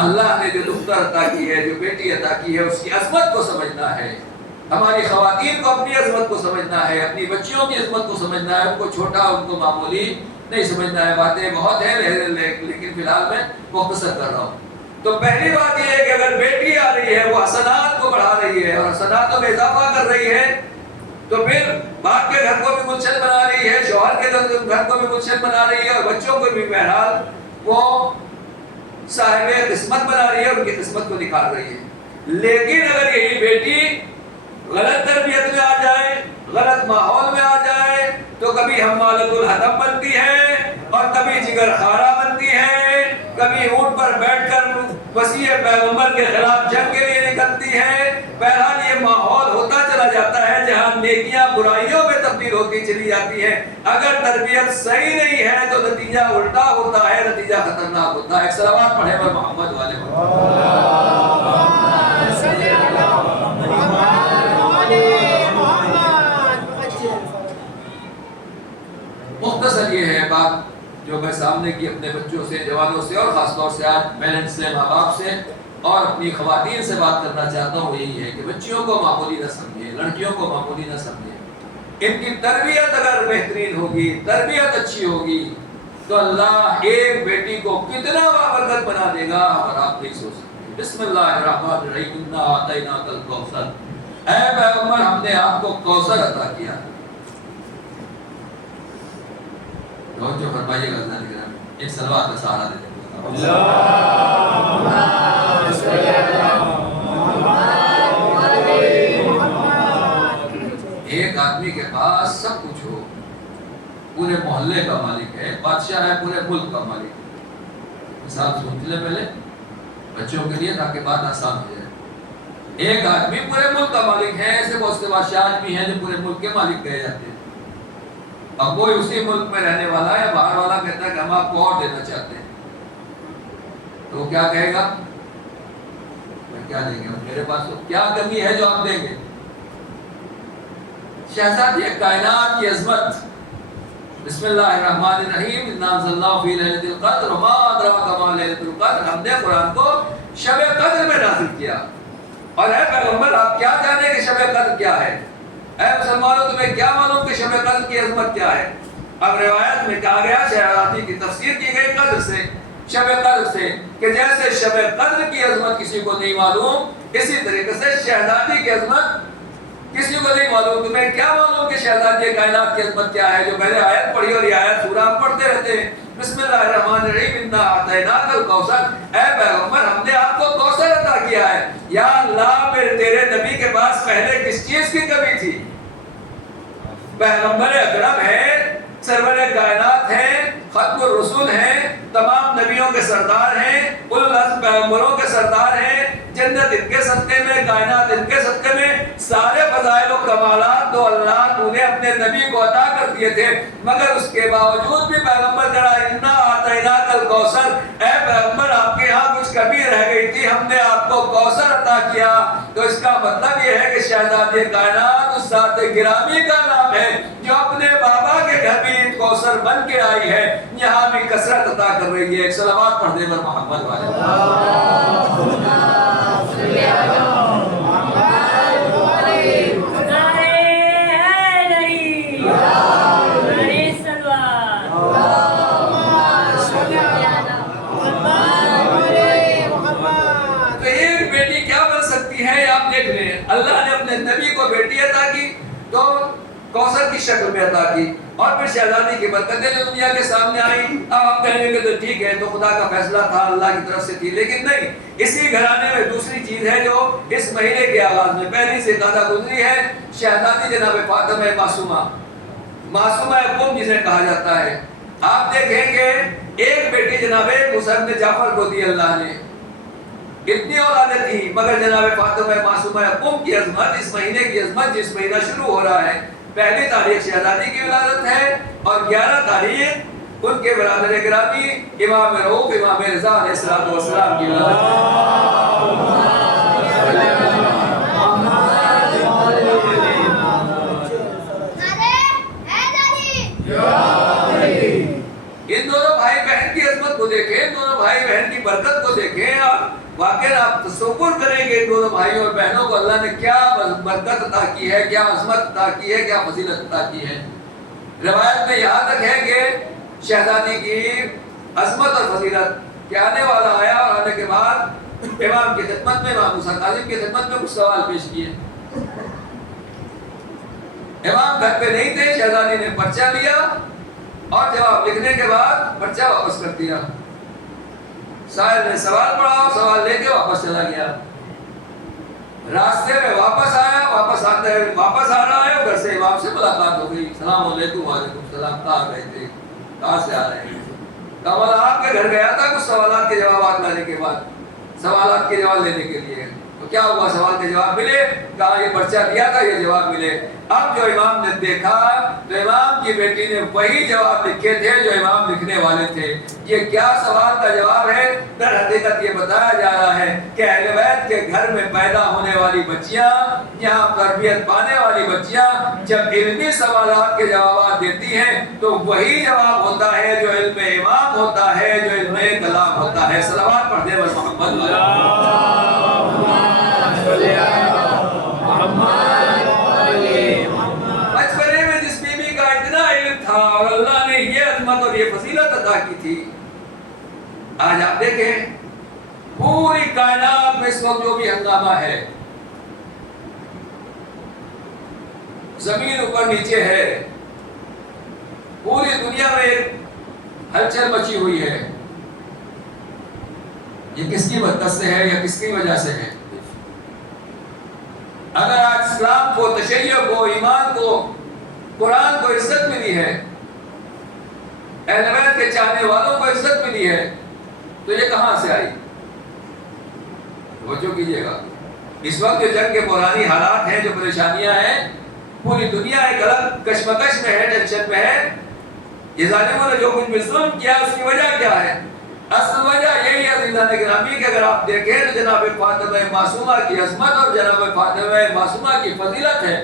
اللہ نے جو دختر عطا کی ہے، جو بیٹی عطا کی ہے، اس کی عظمت کو سمجھنا ہے۔ ہماری خواتین کو اپنی عظمت کو سمجھنا ہے، اپنی بچیوں کی عظمت کو سمجھنا ہے، ان کو چھوٹا، ان کو معمولی نہیں سمجھنا ہے۔ باتیں بہت ہیں لیکن فی الحال میں مختصر کر رہا ہوں۔ تو پہلی بات یہ ہے کہ اگر بیٹی آ رہی ہے وہ حسنات کو بڑھا رہی ہے اور حسناتوں میں اضافہ کر رہی ہے، تو پھر باپ کے گھر کو بھی گلشن بنا رہی ہے، شوہر کے گھر کو بھی گلشن بنا رہی ہے، اور بچوں کو بھی بہرحال وہ صاحب قسمت بنا رہی ہے، ان کی قسمت کو نکھار رہی ہے۔ لیکن اگر یہی بیٹی غلط تربیت میں آ جائے، غلط ماحول میں آ جائے تو کبھی حمالۃ الحطب بنتی ہے اور کبھی جگر خارا بنتی ہے، کبھی اونٹ پر بیٹھ کر وسیع پیغمبر کے خلاف جنگ کے لیے نکلتی ہے۔ بہرحال یہ ماحول ہوتا چلا جاتا ہے جہاں نیکیاں برائیوں میں تبدیل ہوتی چلی جاتی ہے۔ اگر تربیت صحیح نہیں ہے تو نتیجہ الٹا ہوتا ہے، نتیجہ خطرناک ہوتا ہے۔ ایک صلوات پڑھے پر محمد والے مختصر یہ ہے بات جو میں سامنے کی اپنے بچوں سے، جوانوں سے، اور خاص طور سے آج پیرنٹس سے، ماں باپ سے اور اپنی خواتین سے بات کرنا چاہتا ہوں، یہی ہے کہ بچیوں کو معمولی نہ سمجھیں، لڑکیوں کو معمولی نہ سمجھیں۔ ان کی تربیت اگر بہترین ہوگی، تربیت اچھی ہوگی تو اللہ ایک بیٹی کو کتنا بابرکت بنا دے گا اور آپ نہیں سوچ سکتے۔ بسم اللہ الرحمن الرحیم، انا اعطیناک الکوثر، اے پیغمبر ہم نے آپ کو کوثر عطا کیا۔ جو فرمائیے گا اللہ نے ایک صلوات کا سہارا دے دیں۔ آدمی کے پاس سب کچھ ہو، پورے محلے کا مالک ہے، بادشاہ ہے، پورے ملک کا مالک ہے۔ مثال سنتے لیں پہلے بچوں کے لیے تاکہ بات آسان ہو جائے۔ ایک آدمی پورے ملک کا مالک ہے، ایسے بہت سے بادشاہ آدمی ہیں جو پورے ملک کے مالک کہے جاتے ہیں۔ اب کوئی اسی ملک میں رہنے والا یا باہر والا کہتا ہے کہ ہم آپ کو اور دینا چاہتے ہیں، تو وہ کیا کہے گا؟ کیا دیں گے؟ میرے پاس تو کیا کمی ہے جو آپ دیں گے؟ شہزادی کائنات کی عظمت، بسم اللہ الرحمن الرحیم، انا انزلناہ فی لیلۃ القدر وما ادراک ما لیلۃ القدر، ہم نے قرآن کو شب قدر میں نازل کیا۔ اور اے پیغمبر آپ کیا جانے کہ شب قدر کیا ہے؟ اے مسلمانوں تمہیں کیا معلوم کہ شب قدر کی عظمت کیا ہے؟ اب روایت میں کہا گیا، شہزادی کی تفسیر کی گئی قدر سے، شب قدر سے، کہ جیسے شب قدر کی عظمت کسی کو نہیں معلوم، اسی طریقے سے شہزادی کی عظمت کسی کو نہیں معلوم۔ تمہیں کیا معلوم کہ شہزادی کائنات کی عظمت کیا ہے؟ جو میں نے آیت پڑھی اور یہ آیت سورہ ہم پڑھتے رہتے ہیں، بسم اللہ الرحمن الرحیم، انا اعطیناک الکوثر، اے پیغمبر ہم نے آپ کو کوثر عطا کیا ہے۔ یا اللہ میرے تیرے نبی کے پاس پہلے کس چیز کی کمی تھی؟ پیغمبر اکرم ہے، سرور کائنات ہیں، ختم الرسول ہیں، تمام نبیوں کے سردار ہیں، اولو العزم پیغمبروں کے سردار ہیں، جنت ان کے صدقے میں، کائنات ان کے صدقے میں، سارے فضائل و کمالات تو اللہ تو نے اپنے نبی کو عطا کر دیے تھے، مگر اس کے باوجود بھی پیغمبر کہا انا اعطیناک الکوثر، اے پیغمبر آپ کے یہاں کچھ کمی رہ گئی تھی، ہم نے آپ کو کوثر عطا کیا۔ تو اس کا مطلب یہ ہے کہ شہزادی کائنات اس ذات گرامی کا نام ہے جو اپنے بابا کے گھر بھی کوثر بن کے آئی ہے، یہاں بھی کثرت عطا کر رہی ہے۔ ایک صلوات پڑھ دے بر محمد والے۔ تو ایک بیٹی کیا بن سکتی ہے آپ دیکھ لیں، اللہ نے اپنے نبی کو بیٹی عطا کی تو کوثر کی شکل میں عطا کی، اور پھر شہزادی کی برکتیں جو دنیا کے سامنے آئیں۔ اب آپ کہیں گے کہ ٹھیک ہے تو خدا کا فیصلہ تھا، اللہ کی طرف سے تھی، لیکن نہیں، اسی گھرانے میں دوسری چیز ہے جو اس مہینے کے آغاز میں پہلی سے زیادہ گزری ہے۔ شہزادی جناب فاطمہ معصومہ، معصومہ قم جسے کہا جاتا ہے۔ آپ دیکھیں کہ ایک بیٹی جناب موسیٰ بن جعفر کو دی اللہ نے، اتنی اولادیں تھی، مگر جناب فاطمہ معصومہ قم کی عظمت، اس مہینے کی عظمت جس مہینہ شروع ہو رہا ہے، پہلی تاریخ شہزادی کی ولادت ہے اور 11 تاریخ ان کے برادر گرامی امام رؤوف امام رضا علیہ السلام کی ولادت ہے۔ ان دونوں بھائی بہن کی عظمت کو دیکھیں، ان دونوں بھائی بہن کی برکت کو دیکھیں، واقعی آپ تصور کریں گے ان دونوں بھائیوں اور بہنوں کو اللہ نے کیا برکت عطا کی ہے، کیا عظمت عطا کی ہے، کیا فضیلت عطا کی ہے۔ روایت میں یہاں تک ہے کہ شہزادی کی عظمت اور فضیلت کہ آنے والا آیا اور آنے کے بعد امام کی خدمت میں، امام موسیٰ کاظم کی خدمت میں کچھ سوال پیش کیے۔ امام گھر پہ نہیں تھے، شہزادی نے پرچہ لیا اور جواب لکھنے کے بعد پرچہ واپس کر دیا۔ سائل نے سوال پڑھا، سوال لے کے واپس چلا گیا۔ راستے میں واپس آیا، واپس آ رہا ہے، گھر سے امام سے ملاقات ہو گئی۔ السلام علیکم، وعلیکم السلام، کہاں گئے تھے، کہاں سے آ رہے ہیں؟ کہا والا آپ کے گھر گیا تھا کچھ سوالات کے جوابات لانے کے بعد، سوالات کے جواب لینے کے لیے۔ تو کیا ہوا؟ سوال کے جواب ملے؟ کہا یہ پرچہ دیا تھا، یہ جواب ملے۔ اب جو امام نے دیکھا تو امام کی بیٹی نے وہی جواب لکھے تھے جو امام لکھنے والے تھے۔ یہ کیا سوال کا جواب ہے؟ در حقیقت یہ بتایا جا رہا ہے کہ اہل بیت کے گھر میں پیدا ہونے والی بچیاں، یہاں تربیت پانے والی بچیاں جب علمی سوالات کے جوابات دیتی ہیں تو وہی جواب ہوتا ہے جو علم امام ہوتا ہے، جو علم کلام ہوتا ہے۔ صلوات پڑھ دے بس محمد بچپنے میں جس بیوی کا اتنا علم تھا اور اللہ نے یہ عظمت اور یہ فضیلت عطا کی تھی، آج آپ دیکھیں پوری کائنات میں اس وقت جو بھی ہنگامہ ہے، زمین اوپر نیچے ہے، پوری دنیا میں ایک ہلچل مچی ہوئی ہے، یہ کس کی برکت سے ہے یا کس کی وجہ سے ہے؟ اگر آج اسلام کو، تشیع کو، ایمان کو قرآن کو عزت ملی ہے، اہل بیت کے چاہنے والوں کو عزت ملی ہے، تو یہ کہاں سے آئی؟ توجہ کیجیے گا، اس وقت جو جنگ کے پرانی حالات ہیں، جو پریشانیاں ہیں، پوری دنیا ایک الگ کشمکش میں ہے، ٹینشن میں ہے۔ یہ ظالموں نے جو کچھ بھی ظلم کیا، اس کی وجہ کیا ہے؟ اصل وجہ یہی ہے عزیزان گرامی کہ اگر آپ دیکھیں تو جناب فاطمہ معصومہ کی عظمت اور جناب فاطمہ معصومہ کی فضیلت ہے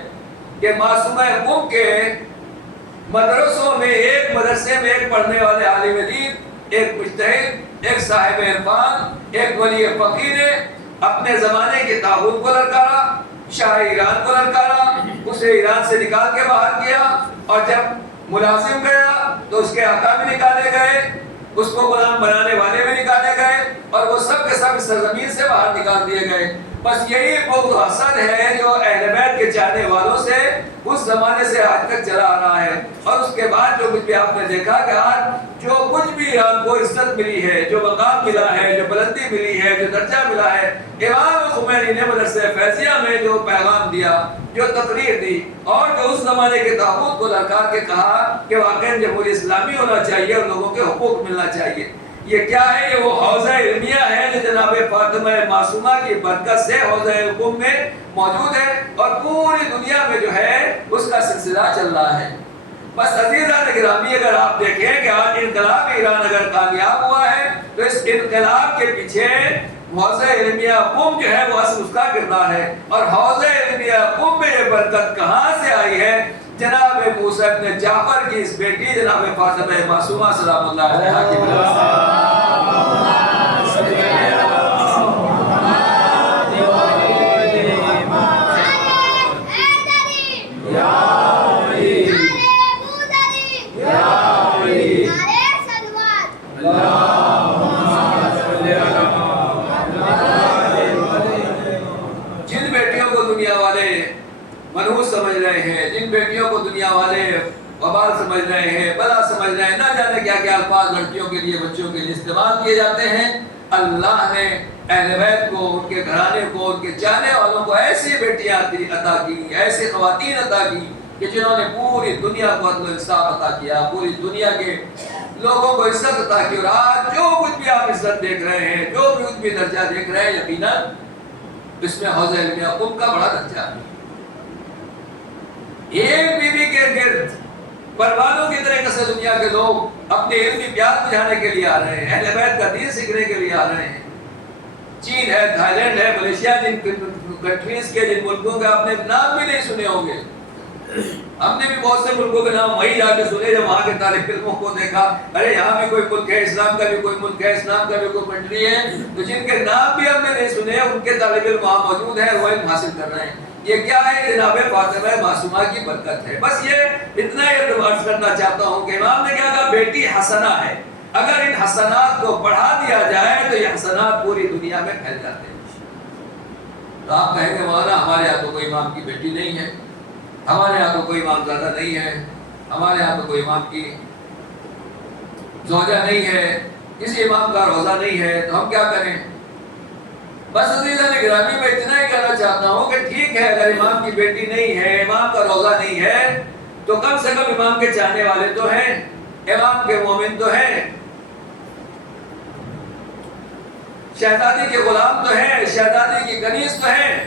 کہ معصومہ قم کے مدرسوں میں، ایک مدرسے میں ایک پڑھنے والے عالم دین، ایک مجتہد، ایک صاحب عرفان، ایک ولی فقیر نے اپنے زمانے کے طاغوت کو للکارا، شاہ ایران کو للکارا، اسے ایران سے نکال کے باہر کیا، اور جب ملازم گیا تو اس کے آقا بھی نکالے گئے، اس کو غلام بنانے والے بھی نکالے گئے، اور وہ سب کے سب سرزمین سے باہر نکال دیے گئے۔ بس یہی بغض و حسد ہے جو اہل بیت کے چاہنے والوں سے اس زمانے سے آج تک چلا آ رہا ہے۔ اور اس کے بعد جو کچھ بھی آپ نے دیکھا کہ آج جو کچھ بھی ایران کو عزت ملی ہے، جو مقام ملا ہے، جو بلندی ملی ہے، جو درجہ ملا ہے، امام خمینی نے مدرسہ فیضیہ میں جو پیغام دیا، جو تقریر دی، اور جو اس زمانے کے طاغوت کو للکار کے کہا کہ واقعی جمہوری اسلامی ہونا چاہیے اور لوگوں کے حقوق ملنا چاہیے، یہ کیا ہے؟ یہ وہ حوضہ علمیہ ہے جو جناب فاطمہ معصومہ کی برکت سے حوضہ قم میں موجود ہے، اور پوری دنیا میں جو ہے اس کا سلسلہ چل رہا ہے۔ بس عزیزان گرامی، اگر آپ دیکھیں کہ آج انقلاب ایران اگر کامیاب ہوا ہے تو اس انقلاب کے پیچھے حوضہ علمیہ قم جو ہے وہ اصل اس کا کردار ہے۔ اور حوضہ علمیہ قم میں یہ برکت کہاں سے آئی ہے؟ جناب موسیٰ ابن جعفر کی اس بیٹی جناب فاطمہ معصومہ سلام اللہ علیہا کی وجہ جن بیٹیوں کو دنیا والے منحوس سمجھ رہے ہیں، جن بیٹیوں کو دنیا والے وبال سمجھ رہے ہیں، بلا سمجھ رہے ہیں، نہ جانے کیا کیا الفاظ لڑکیوں کے لیے، بچوں کے لیے استعمال کیے جاتے ہیں، اللہ نے اہل بیت کو، ان کے گھرانے کو، ان کے چاہنے والوں کو ایسی بیٹیاں عطا کی، ایسی خواتین عطا کی کہ جنہوں نے پوری دنیا کو عدل و انصاف عطا کیا، پوری دنیا کے لوگوں کو عزت عطا کی۔ اور آج جو کچھ بھی آپ عزت دیکھ رہے ہیں، جو بھی کچھ بھی درجہ دیکھ رہے ہیں، یقیناً اس میں حوضہ علمیہ قم کا بڑا درجہ ہے۔ ایک بیوی کے گرد پروانوں کی طرح سے دنیا کے لوگ اپنے علمی پیار بجھانے کے لیے آ رہے ہیں، اہل بیت کا دین سیکھنے کے لیے آ رہے ہیں۔ چین ہے، تھائی لینڈ ہے، ملیشیا، جن کنٹریز کے، جن ملکوں کے آپ نے نام بھی نہیں سنے ہوں گے۔ ہم نے بھی بہت سے ملکوں کے نام وہی جا کے سنے جب وہاں کے طالب علموں کو دیکھا، ارے یہاں بھی کوئی ملک ہے، اسلام کا بھی کوئی ملک ہے، اسلام کا بھی کوئی کنٹری ہے، تو جن کے نام بھی ہم نے نہیں سنے، ان کے طالب علم وہاں موجود ہیں، وہ علم حاصل کر رہے ہیں۔ یہ کیا ہے؟ جناب فاطمہ معصومہ کی برکت ہے۔ بس یہ اتنا ہی عرض کرنا چاہتا ہوں کہ امام نے کیا کہا؟ بیٹی حسنہ ہے، اگر ان حسنات کو بڑھا دیا جائے تو یہ حسنات پوری دنیا میں پھیل جاتے ہیں۔ تو آپ کہیں گے مولانا ہمارے یہاں تو کوئی امام کی بیٹی نہیں ہے، ہمارے یہاں تو کوئی امام زیادہ نہیں ہے، ہمارے یہاں تو کوئی امام کی زوجہ نہیں ہے، کسی امام کا روزہ نہیں ہے، تو ہم کیا کریں؟ بس عزیزان گرامی، میں اتنا ہی کہنا چاہتا ہوں کہ ٹھیک ہے، اگر امام کی بیٹی نہیں ہے، امام کا روزہ نہیں ہے، تو کم سے کم امام کے چاہنے والے تو ہیں، امام کے مومن تو ہیں، شہزادی کے غلام تو ہیں، شہزادی کی کنیز تو ہیں۔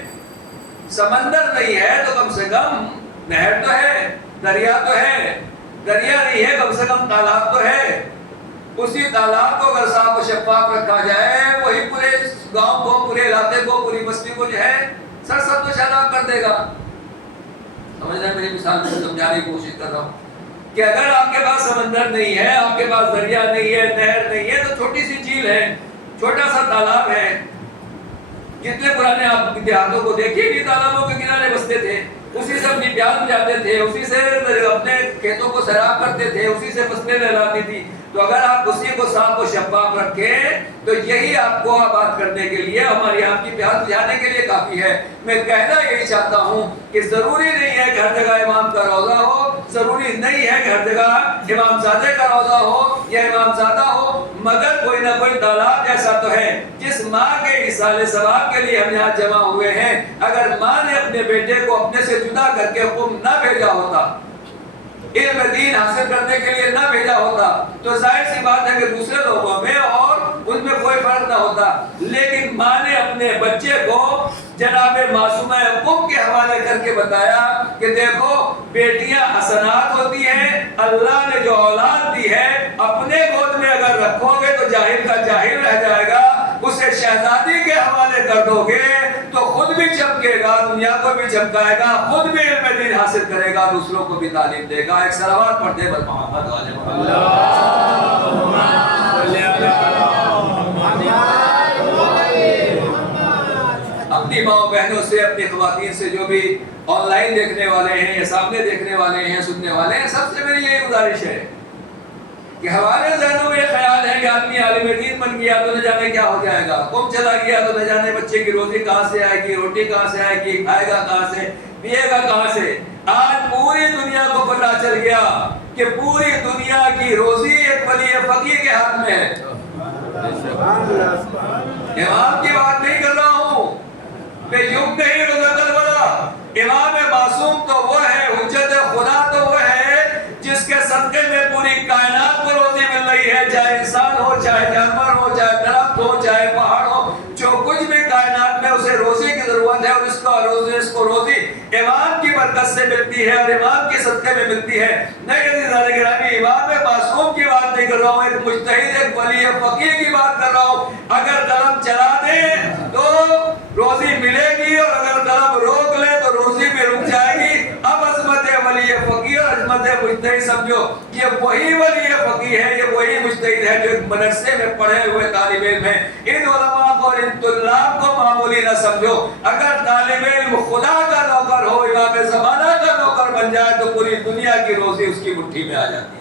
سمندر نہیں ہے تو کم سے کم نہر تو ہے، دریا تو ہے، دریا نہیں ہے کم سے کم تالاب تو ہے۔ اسی تالاب کو اگر صاف و شفاف رکھا جائے، وہی پورے گاؤں کو، پورے علاقے کو، پوری بستی کو جو ہے سرسبز و شاداب کر دے گا۔ سمجھ رہے ہیں؟ میری مثال کو سمجھانے کی کوشش کر رہا ہوں کہ اگر آپ کے پاس سمندر نہیں ہے، آپ کے پاس دریا نہیں ہے، نہر نہیں ہے، تو چھوٹی سی جھیل ہے، چھوٹا سا تالاب ہے۔ جتنے پرانے آپ دیہاتوں کو دیکھیے، بھی تالابوں کے کنارے بستے تھے، اسی سے اپنی پیاس بجھاتے تھے، اسی سے اپنے کھیتوں کو سیراب کرتے تھے، اسی سے فصلیں لہلاتی تھی۔ تو اگر آپ اسی کو صاف و شفاف رکھیں تو یہی آپ کو آباد کرنے کے لیے، ہماری آپ کی پیاس بجھانے کے لیے کافی ہے۔ میں کہنا یہی چاہتا ہوں کہ ضروری نہیں ہے کہ ہر جگہ امام کا روزہ ہو، ضروری نہیں ہے کہ ہر جگہ امام زادے کا روزہ ہو یا امام زادہ ہو، مگر کوئی نہ کوئی تالاب جیسا تو ہے۔ جس ماں کے ایصال ثواب کے لیے ہم یہاں جمع ہوئے ہیں، اگر ماں نے اپنے بیٹے کو اپنے سے جدا کر کے قم نہ بھیجا ہوتا، علم دین حاصل کرنے کے لیے نہ بھیجا ہوتا تو ظاہر سی بات ہے کہ دوسرے لوگوں میں اور ان میں کوئی فرق نہ ہوتا، لیکن ماں نے اپنے بچے کو جناب معصومہ ام کے حوالے کر کے بتایا کہ دیکھو بیٹیاں حسنات ہوتی ہیں، اللہ نے جو اولاد دی ہے اپنے گود میں اگر رکھو گے تو جاہل کا جاہل رہ جائے گا، اسے شہزادی کے حوالے کر دو گے تو خود بھی چمکے گا، دنیا کو بھی چمکائے گا، خود بھی علم دین حاصل کرے گا، دوسروں کو بھی تعلیم دے گا۔ ایک صلوات پڑھتے بر محمد والے محمد۔ اپنی ماں بہنوں سے، اپنی خواتین سے، جو بھی آن لائن دیکھنے والے ہیں یا سامنے دیکھنے والے ہیں، سننے والے ہیں، سب سے میری یہی گزارش ہے کہ ہمارے ذہنوں میں یہ خیال ہے کہ آدمی عالم دین بن گیا تو نہ جانے کیا ہو جائے گا، قوم چلا گیا تو نہ جانے بچے کی روزی کہاں سے آئے گی، روٹی کہاں سے آئے گی، کھائے گا کہاں سے، پیے گا کہاں سے۔ آج پوری دنیا کو پتہ چل گیا کہ پوری دنیا کی روزی ایک ولی فقیر کے ہاتھ میں ہے۔ امام کی بات نہیں کر رہا ہوں، بے یوم نہیں رزق الورا، امام معصوم تو وہ ہے، حجت خدا تو وہ ہے جس کے صدقے میں پوری کائنات کو روزی مل رہی ہے، چاہے انسان ہو، چاہے جانور ہو، چاہے درخت ہو، چاہے پہاڑ ہو، جو کچھ بھی کائنات میں اسے روزی کی ضرورت ہے اور اس کو روزی امام کی برکت سے ملتی ہے اور امام کے صدقے میں ملتی ہے۔ نہیں عزیزان گرامی، امام معصوم کی بات نہیں کر رہا ہوں، ایک مجتہد، ایک ولی فقیر کی بات کر رہا ہوں۔ اگر قلم چلا دیں تو روزی ملے گی اور اگر قلم روک لے تو روزی بھی رک جائے گی۔ اب عظمت ولی فقیر، عظمت مجتہد سمجھو، یہ وہی ولی فقیر ہے، یہ وہی مجتہد ہے جو ایک مدرسے میں پڑھے ہوئے طالب علم ہے۔ ان علماء کو اور ان طلاب کو معمولی نہ سمجھو۔ اگر طالب علم خدا کا نوکر ہو، امام زمانہ کا نوکر بن جائے تو پوری دنیا کی روزی اس کی مٹھی میں آ جاتی ہے۔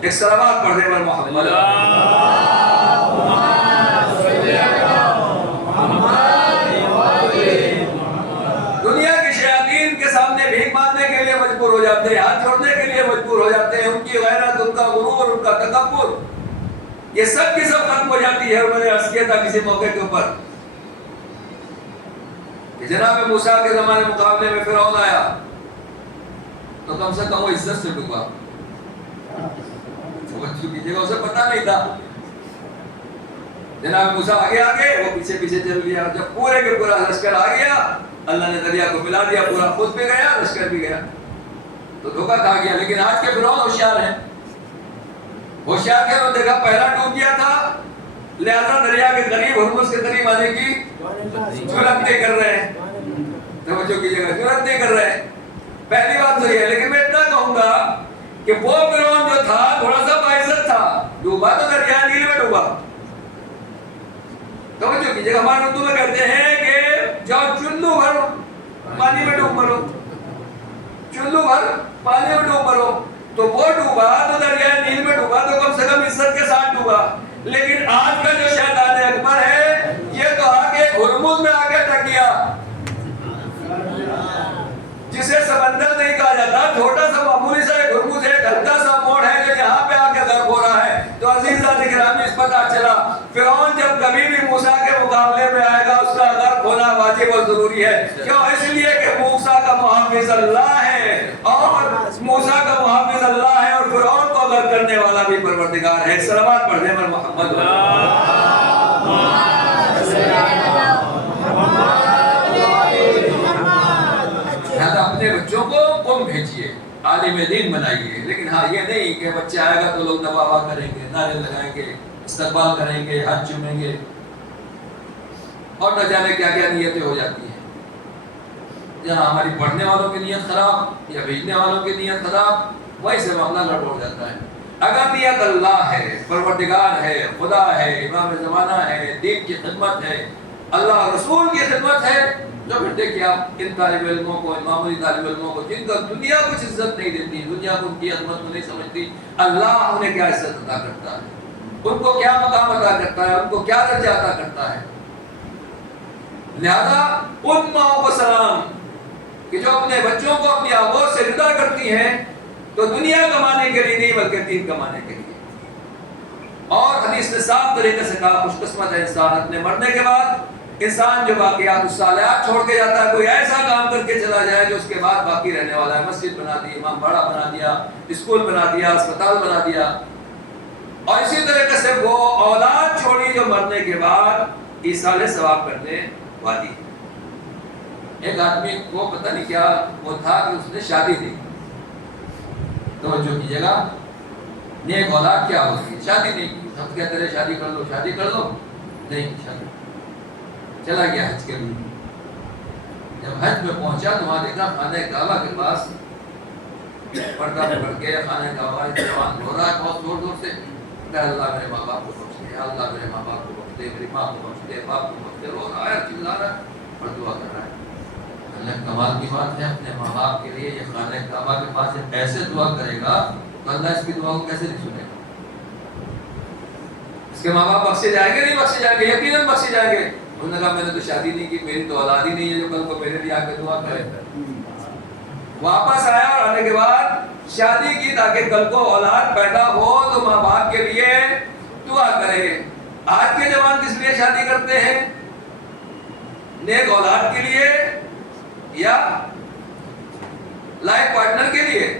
ایک صلوات پڑھ دے بر محمد۔ دنیا کے شیاطین کے سامنے بھیک مانگنے کے لیے مجبور ہو جاتے ہیں، ہاتھ چھوڑنے کے لیے مجبور ہو جاتے ہیں، ان کی غیرت، ان کا غرور، ان کا تکبر، یہ سب کی سب ختم ہو جاتی ہے۔ میں نے عرض کیا تھا کسی موقع کے اوپر کہ جناب موسیٰ کے زمانے مقابلے میں فرعون آیا تو کم سے کم وہ عزت سے ڈوبا، کیجیے گا، اسے پتہ نہیں تھا۔ جناب موسیٰ آگے آگے، وہ پیچھے پیچھے چل گیا۔ جب پورے کے پورا لشکر آ گیا، اللہ نے دریا کو ملا دیا، پورا خود بھی گیا، لشکر بھی گیا، تو دھوکہ کھا گیا۔ لیکن آج کے فرعون ہوشیار ہیں، ہوشیار کے انہوں نے دیکھا پہلا ڈوب گیا تھا، لہذا دریا کے قریب، ہرمز کے قریب آنے کی جرات نہیں کر رہے ہیں۔ توجہ کیجیے گا، جرات نہیں کر رہے ہیں، پہلی بات تو یہ ہے۔ لیکن میں اتنا کہوں گا کہ وہ فرعون جو تھا تھوڑا سا باعزت تھا، ڈوبا تو دریا نیل میں ڈوبا۔ توجہ کیجیے گا، ہمارے اردو میں کہتے ہیں کہ جاؤ چلو بھر پانی میں ڈوب مرو، چلو بھر پانی میں ڈوب مرو۔ تو وہ ڈوبا تو دریا نیل میں ڈوبا تو کم سے کم عزت کے ساتھ ڈوبا۔ لیکن آج کا جو شیطان اکبر ہے یہ تو آگے ہرمز میں آگے اٹک گیا، جسے سمندر نہیں کہا جاتا، چھوٹا سا معمولی سا ایک ہرمز ہے، ہلکا سا موڑ ہے جو یہاں پہ آ کے غرق ہو رہا ہے۔ تو عزیزان گرامی، اس پتہ چلا فرعون جب کبھی بھی موسیٰ کے مقابلے میں آئے گا اس کا غرق ہونا واجب اور ضروری ہے۔ کیوں؟ اس لیے کہ موسیٰ کا محافظ اللہ ہے اور موسیٰ کا محافظ اللہ ہے اور فرعون کو غرق کرنے والا بھی پروردگار ہے۔ صلوات پڑھنے پر محمد اپنے بچوں کو قوم بھیجیے، عالم دین بنائیے، لیکن ہاں یہ نہیں کہ بچے آئے گا تو لوگ نواوا کریں گے، نعرے لگائیں گے، استقبال کریں گے، ہاتھ چومیں گے اور نہ جانے کیا کیا نیتیں ہو جاتی ہیں۔ جہاں ہماری پڑھنے والوں کی نیت خراب یا بھیجنے والوں کی نیت خراب، وہیں سے معاملہ گڑبڑ جاتا ہے۔ اگر نیت اللہ ہے، پروردگار ہے، خدا ہے، امام زمانہ ہے، دین کی خدمت ہے، اللہ رسول کی خدمت ہے، جو پھر دیکھیں آپ ان طالب علموں کو، معمولی طالب علموں کو جن کا دنیا کچھ عزت نہیں دیتی، دنیا کو ان کی عظمت کو نہیں سمجھتی، اللہ انہیں کیا عزت عطا کرتا ہے، ان کو کیا مقام عطا کرتا ہے، ان کو کیا درجہ عطا کرتا ہے۔ لہذا ان ماؤں کو سلام کہ جو اپنے بچوں کو اپنی آغوش سے جدا کرتی ہیں تو دنیا کمانے کے لیے نہیں بلکہ دین کمانے کے لیے۔ اور حدیث نے صاف طریقے سے کہا خوش قسمت ہے انسان اپنے مرنے کے بعد انسان جو باقیات الصالحات چھوڑ کے جاتا ہے، کوئی ایسا کام کر کے چلا جائے جو اس کے بعد باقی رہنے والا ہے، مسجد بنا دی، امام باڑہ بنا دیا، اسکول بنا دیا، اسپتال بنا دیا، اور اسی طریقے سے وہ اولاد چھوڑی جو مرنے کے بعد ایصال ثواب کرنے والی۔ ایک آدمی کو پتہ نہیں کیا وہ تھا کہ اس نے شادی دی، توجہ کیجیے گا، نیک اولاد کیا ہوتی ہے، شادی نہیں کی، ہم کہتے رہے شادی کر لو شادی کر لو، نہیں شادی، چلا گیا حج کے لیے، جب حج میں پہنچا تو وہاں دیکھا خانہ کعبہ کے پاس پردہ پکڑ کے خانہ کعبہ جوان رو رہا ہے بہت زور زور سے، اللہ میرے ماں باپ کو بخش دے، اللہ میرے ماں باپ کو بخش دے، میری ماں کو بخش دے، باپ کو بخش دے، رو رہا ہے، چلا رہا ہے اور دعا کر رہا ہے۔ اللہ کمال کی بات ہے، اپنے ماں باپ کے لیے یہ خانہ کعبہ کے پاس جب ایسے دعا کرے گا تو اللہ اس کی دعا کو کیسے نہیں سنے گا؟ اس کے ماں باپ بخشے جائیں گے نہیں بخشے جائیں گے؟ یقیناً بخشے جائیں گے۔ انہوں نے کہا میں نے تو شادی نہیں کی، میری تو اولاد ہی نہیں ہے جو کل کو میرے لیے آ کے دعا کرے۔ واپس آیا اور آنے کے بعد شادی کی تاکہ کل کو اولاد پیدا ہو تو ماں باپ کے لیے دعا کرے۔ آج کے جوان کس لیے شادی کرتے ہیں؟ نیک اولاد کے لیے یا لائف پارٹنر کے لیے؟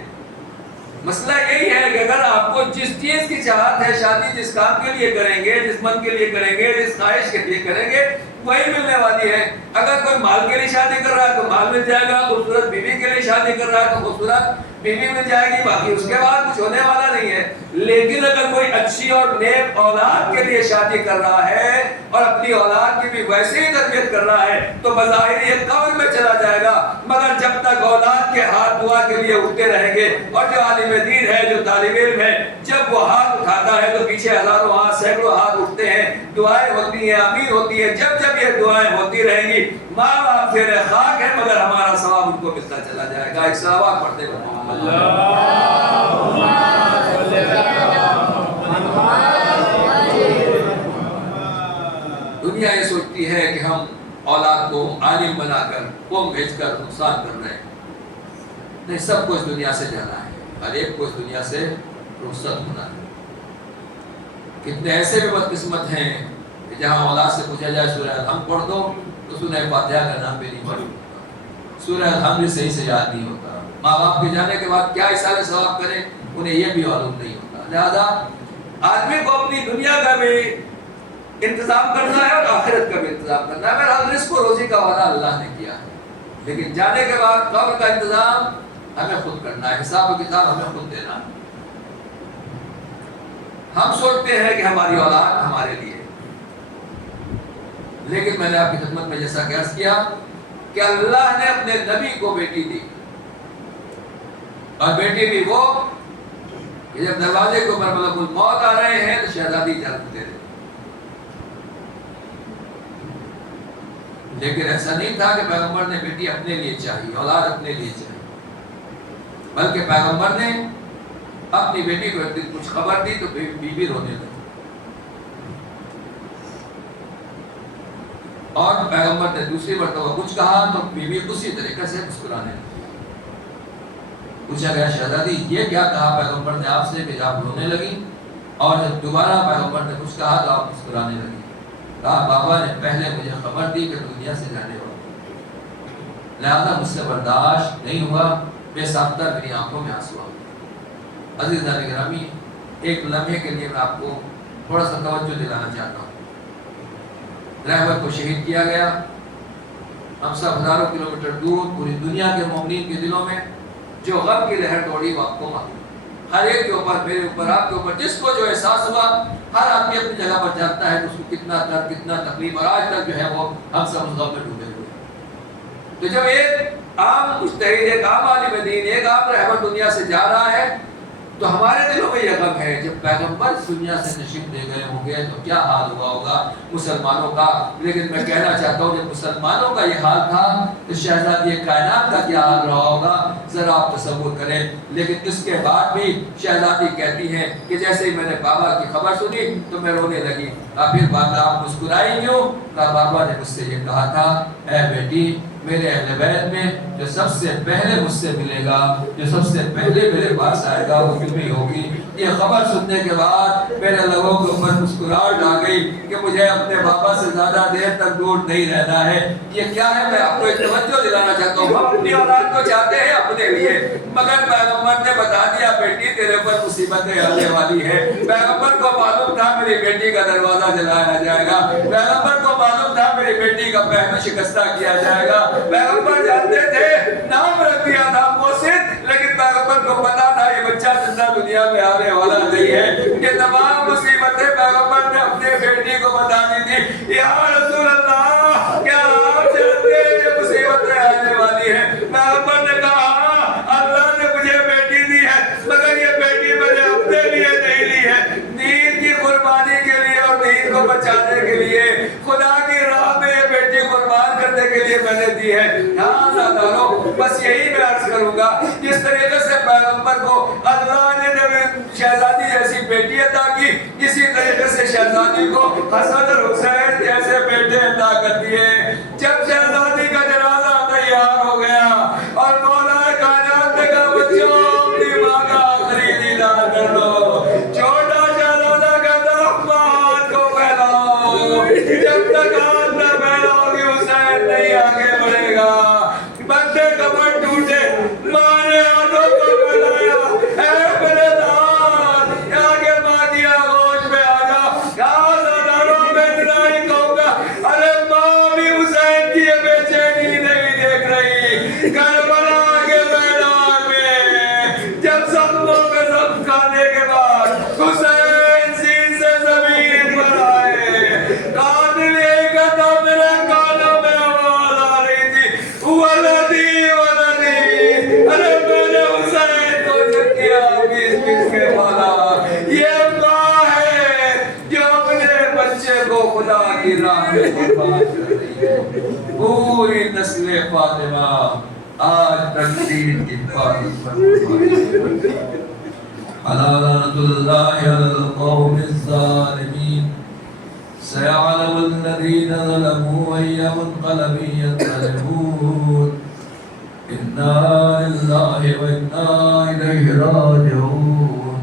مسئلہ یہی ہے کہ اگر آپ کو جس چیز کی چاہت ہے، شادی جس کام کے لیے کریں گے، جس من کے لیے کریں گے، جس خواہش کے لیے کریں گے، وہی ملنے والی ہے۔ اگر کوئی مال کے لیے شادی کر رہا ہے تو مال مل جائے گا، خوبصورت بیوی کے لیے شادی کر رہا ہے تو خوبصورت بیوی مل جائے گی، باقی اس کے بعد کچھ ہونے والا نہیں ہے۔ لیکن اگر کوئی اچھی اور نیک اولاد کے لیے شادی کر رہا ہے اور اپنی اولاد کی بھی ویسے ہی تربیت کر رہا ہے تو بظاہر یہ قبر میں چلا جائے گا، مگر جب تک اولاد کے ہاتھ دعا کے لیے اٹھتے رہیں گے، اور جو عالم دین ہے، جو طالب علم ہے، جب وہ ہاتھ اٹھاتا ہے تو پیچھے ہزاروں ہاتھ، سینکڑوں ہاتھ اٹھتے ہیں، دعائیں ہوتی ہیں، آمین ہوتی ہے۔ جب جب یہ دعائیں ہوتی رہیں گی، ماں باپ زیر خاک ہے مگر ہمارا ثواب ان کو ملتا چلا جائے گا۔ ایک صلوات پڑھتے ہیں دنیا یہ سوچتی ہے کہ ہم اولاد کو عالم بنا کر قوم بھیج کر نقصان کر رہے ہیں، نہیں، سب کو اس دنیا سے جانا ہے، ہر ایک کو اس دنیا سے رخصت ہونا ہے۔ کتنے ایسے بھی بدقسمت ہیں کہ جہاں اولاد سے پوچھا جائے سورہ الحمد پڑھ دو تو سورہ فاتحہ کا نام بھی نہیں پڑھتا، سورہ الحمد بھی صحیح سے یاد نہیں ہوتا۔ ماں باپ کے جانے کے بعد کیا ایصال ثواب کریں انہیں یہ بھی معلوم نہیں ہوتا۔ لہذا آدمی کو اپنی دنیا کا بھی انتظام کرنا ہے اور آخرت کا بھی انتظام کرنا ہے۔ بہرحال رزق و روزی کا وعدہ اللہ نے کیا ہے، لیکن جانے کے بعد قبر کا انتظام ہمیں خود کرنا ہے، حساب و کتاب ہمیں خود دینا ہے۔ ہم سوچتے ہیں کہ ہماری اولاد ہمارے لیے، لیکن میں نے آپ کی خدمت میں جیسا کہ عرض کیا کہ اللہ نے اپنے نبی کو بیٹی دی، اور بیٹی بھی وہ کہ جب دروازے کے اوپر ملک الموت آ رہے ہیں تو شہزادی اجازت دے دے۔ لیکن ایسا نہیں تھا کہ پیغمبر نے بیٹی اپنے لیے چاہی، اولاد اپنے لیے چاہی، بلکہ پیغمبر نے اپنی بیٹی کو ایک دن کچھ خبر دی تو بیوی رونے لگی، اور پیغمبر نے دوسری مرتبہ کچھ کہا تو بیوی اسی طریقے سے مسکرانے لگی۔ پوچھا گیا شہزادی یہ کیا کہا پیغمبر نے آپ سے کہ آپ رونے لگی، اور جب دوبارہ پیغمبر نے کچھ کہا تو آپ مسکرانے لگی؟ کہا بابا نے پہلے مجھے خبر دی کہ دنیا سے جانے والا، لہذا مجھ سے برداشت نہیں ہوا، بے ساختہ میری آنکھوں میں آنسو آ گئے۔ عزیزان گرامی، ایک لمحے کے لیے میں آپ کو تھوڑا سا توجہ دلانا چاہتا ہوں۔ رہبر کو شہید کیا گیا، ہم سب ہزاروں کلومیٹر دور پوری دنیا کے مومنین کے دلوں میں جو غم کی لہر دوڑی وہ آپ کو معلوم، ہر ایک کے اوپر، میرے اوپر، آپ کے اوپر، جس کو جو احساس ہوا، ہر آدمی اپنی جگہ پر جانتا ہے کہ اس کو کتنا درد، کتنا تکلیف، اور آج تک جو ہے وہ ہم سب اس غم میں ڈوبے ہوئے ہیں۔ تو جب ایک عام مجتہد، ایک عام عالم دین، ایک عام رہبر دنیا سے جا رہا ہے تو ہمارے دلوں میں یہ غم ہے۔ جب پیغمبر اس دنیا سے تشریف لے گئے ہوں گے تو کیا حال ہوا ہوگا مسلمانوں کا۔ لیکن میں کہنا چاہتا ہوں جب مسلمانوں کا یہ حال تھا تو شہزادی کائنات کا کیا حال رہا ہوگا، ذرا آپ تصور کریں۔ لیکن اس کے بعد بھی شہزادی کہتی ہیں کہ جیسے ہی میں نے بابا کی خبر سنی تو میں رونے لگی۔ پھر بات آپ مسکرائی کیوں؟ کہا بابا نے مجھ سے یہ کہا تھا اے بیٹی میرے اہل بیت میں جو سب سے پہلے مجھ سے ملے گا، جو سب سے پہلے میرے پاس آئے گا وہ تمہیں ہوگی۔ یہ خبر سننے کے بعد میرے لبوں کے اوپر مسکراہٹ آ گئی کہ مجھے اپنے بابا سے زیادہ دیر تک دور نہیں رہنا ہے۔ یہ کیا ہے؟ میں آپ کو ایک توجہ دلانا چاہتا ہوں، ہم اپنی اولاد کو چاہتے ہیں اپنے لیے، مگر پیغمبر نے بتا دیا بیٹی تیرے پر مصیبتیں آنے والی ہے۔ پیغمبر کو معلوم تھا میری بیٹی کا دروازہ جلایا جائے گا، پیغمبر کو معلوم تھا میری بیٹی کا پہلو شکستہ کیا جائے گا۔ پیغمبر جانتے تھے، نام رکھ دیا تھا محسن، لیکن پیغمبر کو پتا تھا یہ بچہ زندہ دنیا میں آنے والا نہیں ہے۔ یہ تمام مصیبتیں پیغمبر نے اپنے بیٹی کو بتا دی تھی۔ یا رسول اللہ، کیا آپ جانتے ہیں یہ مصیبتیں آنے والی ہیں؟ پیغمبر نے کہا اللہ نے مجھے بیٹی دی ہے، مگر یہ بیٹی میں نے اپنے لیے نہیں لی ہے، دین کی قربانی کے لیے اور دین کو بچانے کے لیے، خدا کی راہ میں یہ بیٹی قربان کرنے کے لیے میں نے دی ہے۔ ہاں زادارو، بس یہی میں عرض کروں گا، جس طریقے سے پیغمبر کو اللہ نے شہزادی جیسی بیٹی عطا کی، اسی طریقے سے شہزادی کو حسن اور حسین جیسے بیٹے عطا کر دیے۔ جب شہزادی کا جنازہ تیار ہو گیا اور مولا کائنات نے کہا بچوں اپنی ماں کا آخری دیدار کر لو، چھوٹا شہزادہ کہتا ہاتھ کو پھیلاؤ، جب تک ہاتھ نہ پھیلاؤ گی حسین نہیں آگے بڑھے گا۔ بندے کمر ٹوٹے، ماں نے ہاتھوں کو پھیلایا، اے میرے داد آگے ماں کی آغوش میں آ جا۔ زاداروں میں اتنا ہی کہوں گا، ارے ماں بھی حسین کی یہ بے چینی نہیں دیکھ رہی۔ کربلا کے میدان میں جب زخموں پہ زخم کھانے کے بعد حسین سین سے زمین پر آئے، قاتل یہی کہتا میرے کانوں میں آواز آ رہی تھی ولدی ولدی، ارے میں نے حسین کو چکیا بیس کے پالا۔ یہ ماں ہے جو اپنے بچے کو خدا کی راہ میں قربان کر رہی ہے۔ پوری نسل فاطمہ آج تک دین کی حفاظت پر قربان ہے۔ لعنت اللہ علی القوم الظالمین، سيعلم الذين ظلموا أي منقلب ينقلبون، إنا لله وإنا إليه راجعون۔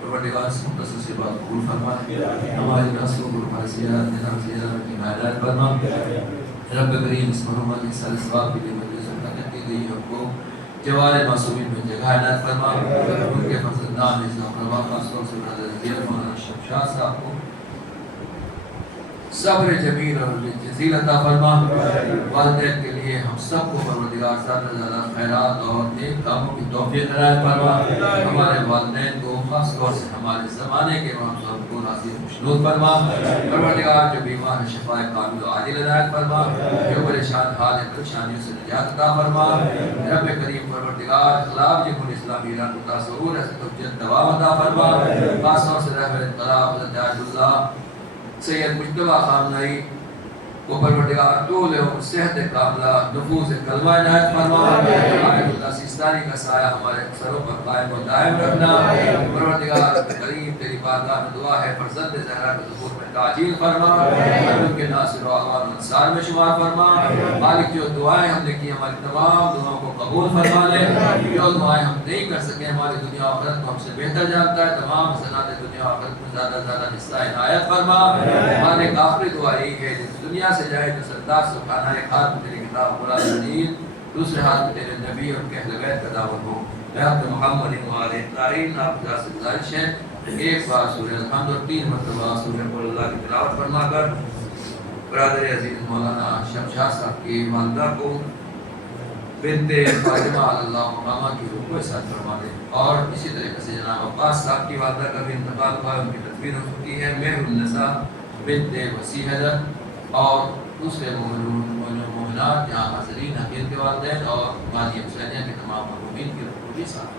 پروردگار سے مقدس سے بات قبول فرما، ہمارے نسلوں کو ہمارے سیاحت نظام سیاحت کی ہدایت فرما۔ رب کریم اس محمد کے سال ثواب کے لیے مجھے سنت کی گئی ہم کو جوار معصومین میں جگہ عنایت فرما۔ ان کے فرزندان اسلام روا خاص طور سے حضرت مولانا شمشاد صاحب کو صبر جمیل اور جزیل عطا فرما۔ والدین کے لیے ہم سب کو پروردگار زیادہ زیادہ خیرات اور نیک کاموں کی توفیق عنایت فرما۔ ہمارے والدین کو خاص طور سے ہمارے زمانے کے امام صاحب کو ناصر مشنود فرما۔ پروردگار جو بیمار ہے شفا کامل و عاجل عنایت فرما، جو پریشان حال ہے پریشانیوں سے نجات عطا فرما۔ رب کریم پروردگار خلاف جمہوریہ اسلامی ایران کو تصور ہے توجہ دوام عطا فرما۔ خاص طور سے رہبر انقلاب حضرت عاج اللہ سید مجتبیٰ خامنہئی کو پروردگار طول عمر صحت کاملہ نفوذ کلمہ عنایت فرما۔ آیت اللہ سیستانی کا سایہ ہمارے سروں پر قائم و دائم رکھنا۔ پروردگار کریم تیری بارگاہ میں دعا ہے فرزند زہرا کے ظہور میں تعجیل فرما، ان کے ناصر و اعوان انصار میں شمار فرما۔ مالک جو دعائیں ہم نے کی ہماری تمام دعاؤں کو قبول فرما لے۔ جو دعائیں ہم نہیں کر سکے ہماری دنیا و آخرت کو ہم سے بہتر جانتا ہے، تمام حسنات دنیا و آخرت میں زیادہ زیادہ حصہ عنایت فرما۔ مالک آخری دعا یہی ہے جس دنیا سے جائے تو سردار سبحانہ ایک ہاتھ میں تیری کتاب قرآن مجید، دوسرے ہاتھ میں تیرے نبی اور کہ اہل بیت کا دعوت ہو۔ اے عبد محمد وآلہ الطاہرین، آپ کی سے گزارش ہے ایک بار سورہ الحمد اور 3 مرتبہ سورہ قل اللہ کی تلاوت فرما کر برادر عزیز مولانا شمشاد صاحب کی والدہ کو بنت فاطمہ اللہ مقامہ کی روح ساتھ فرما دیں۔ اور اسی طریقے سے جناب عباس صاحب کی والدہ کا بھی انتقال ہوا ہے، ان کی تدفین ہو چکی ہے۔ مہر النساء بنت وسیع حضرت اور دوسرے مومنات جہاں حاضرین حقیق کے والدین اور ماضی حسینیہ کے تمام مرحومین کی روح بھی ساتھ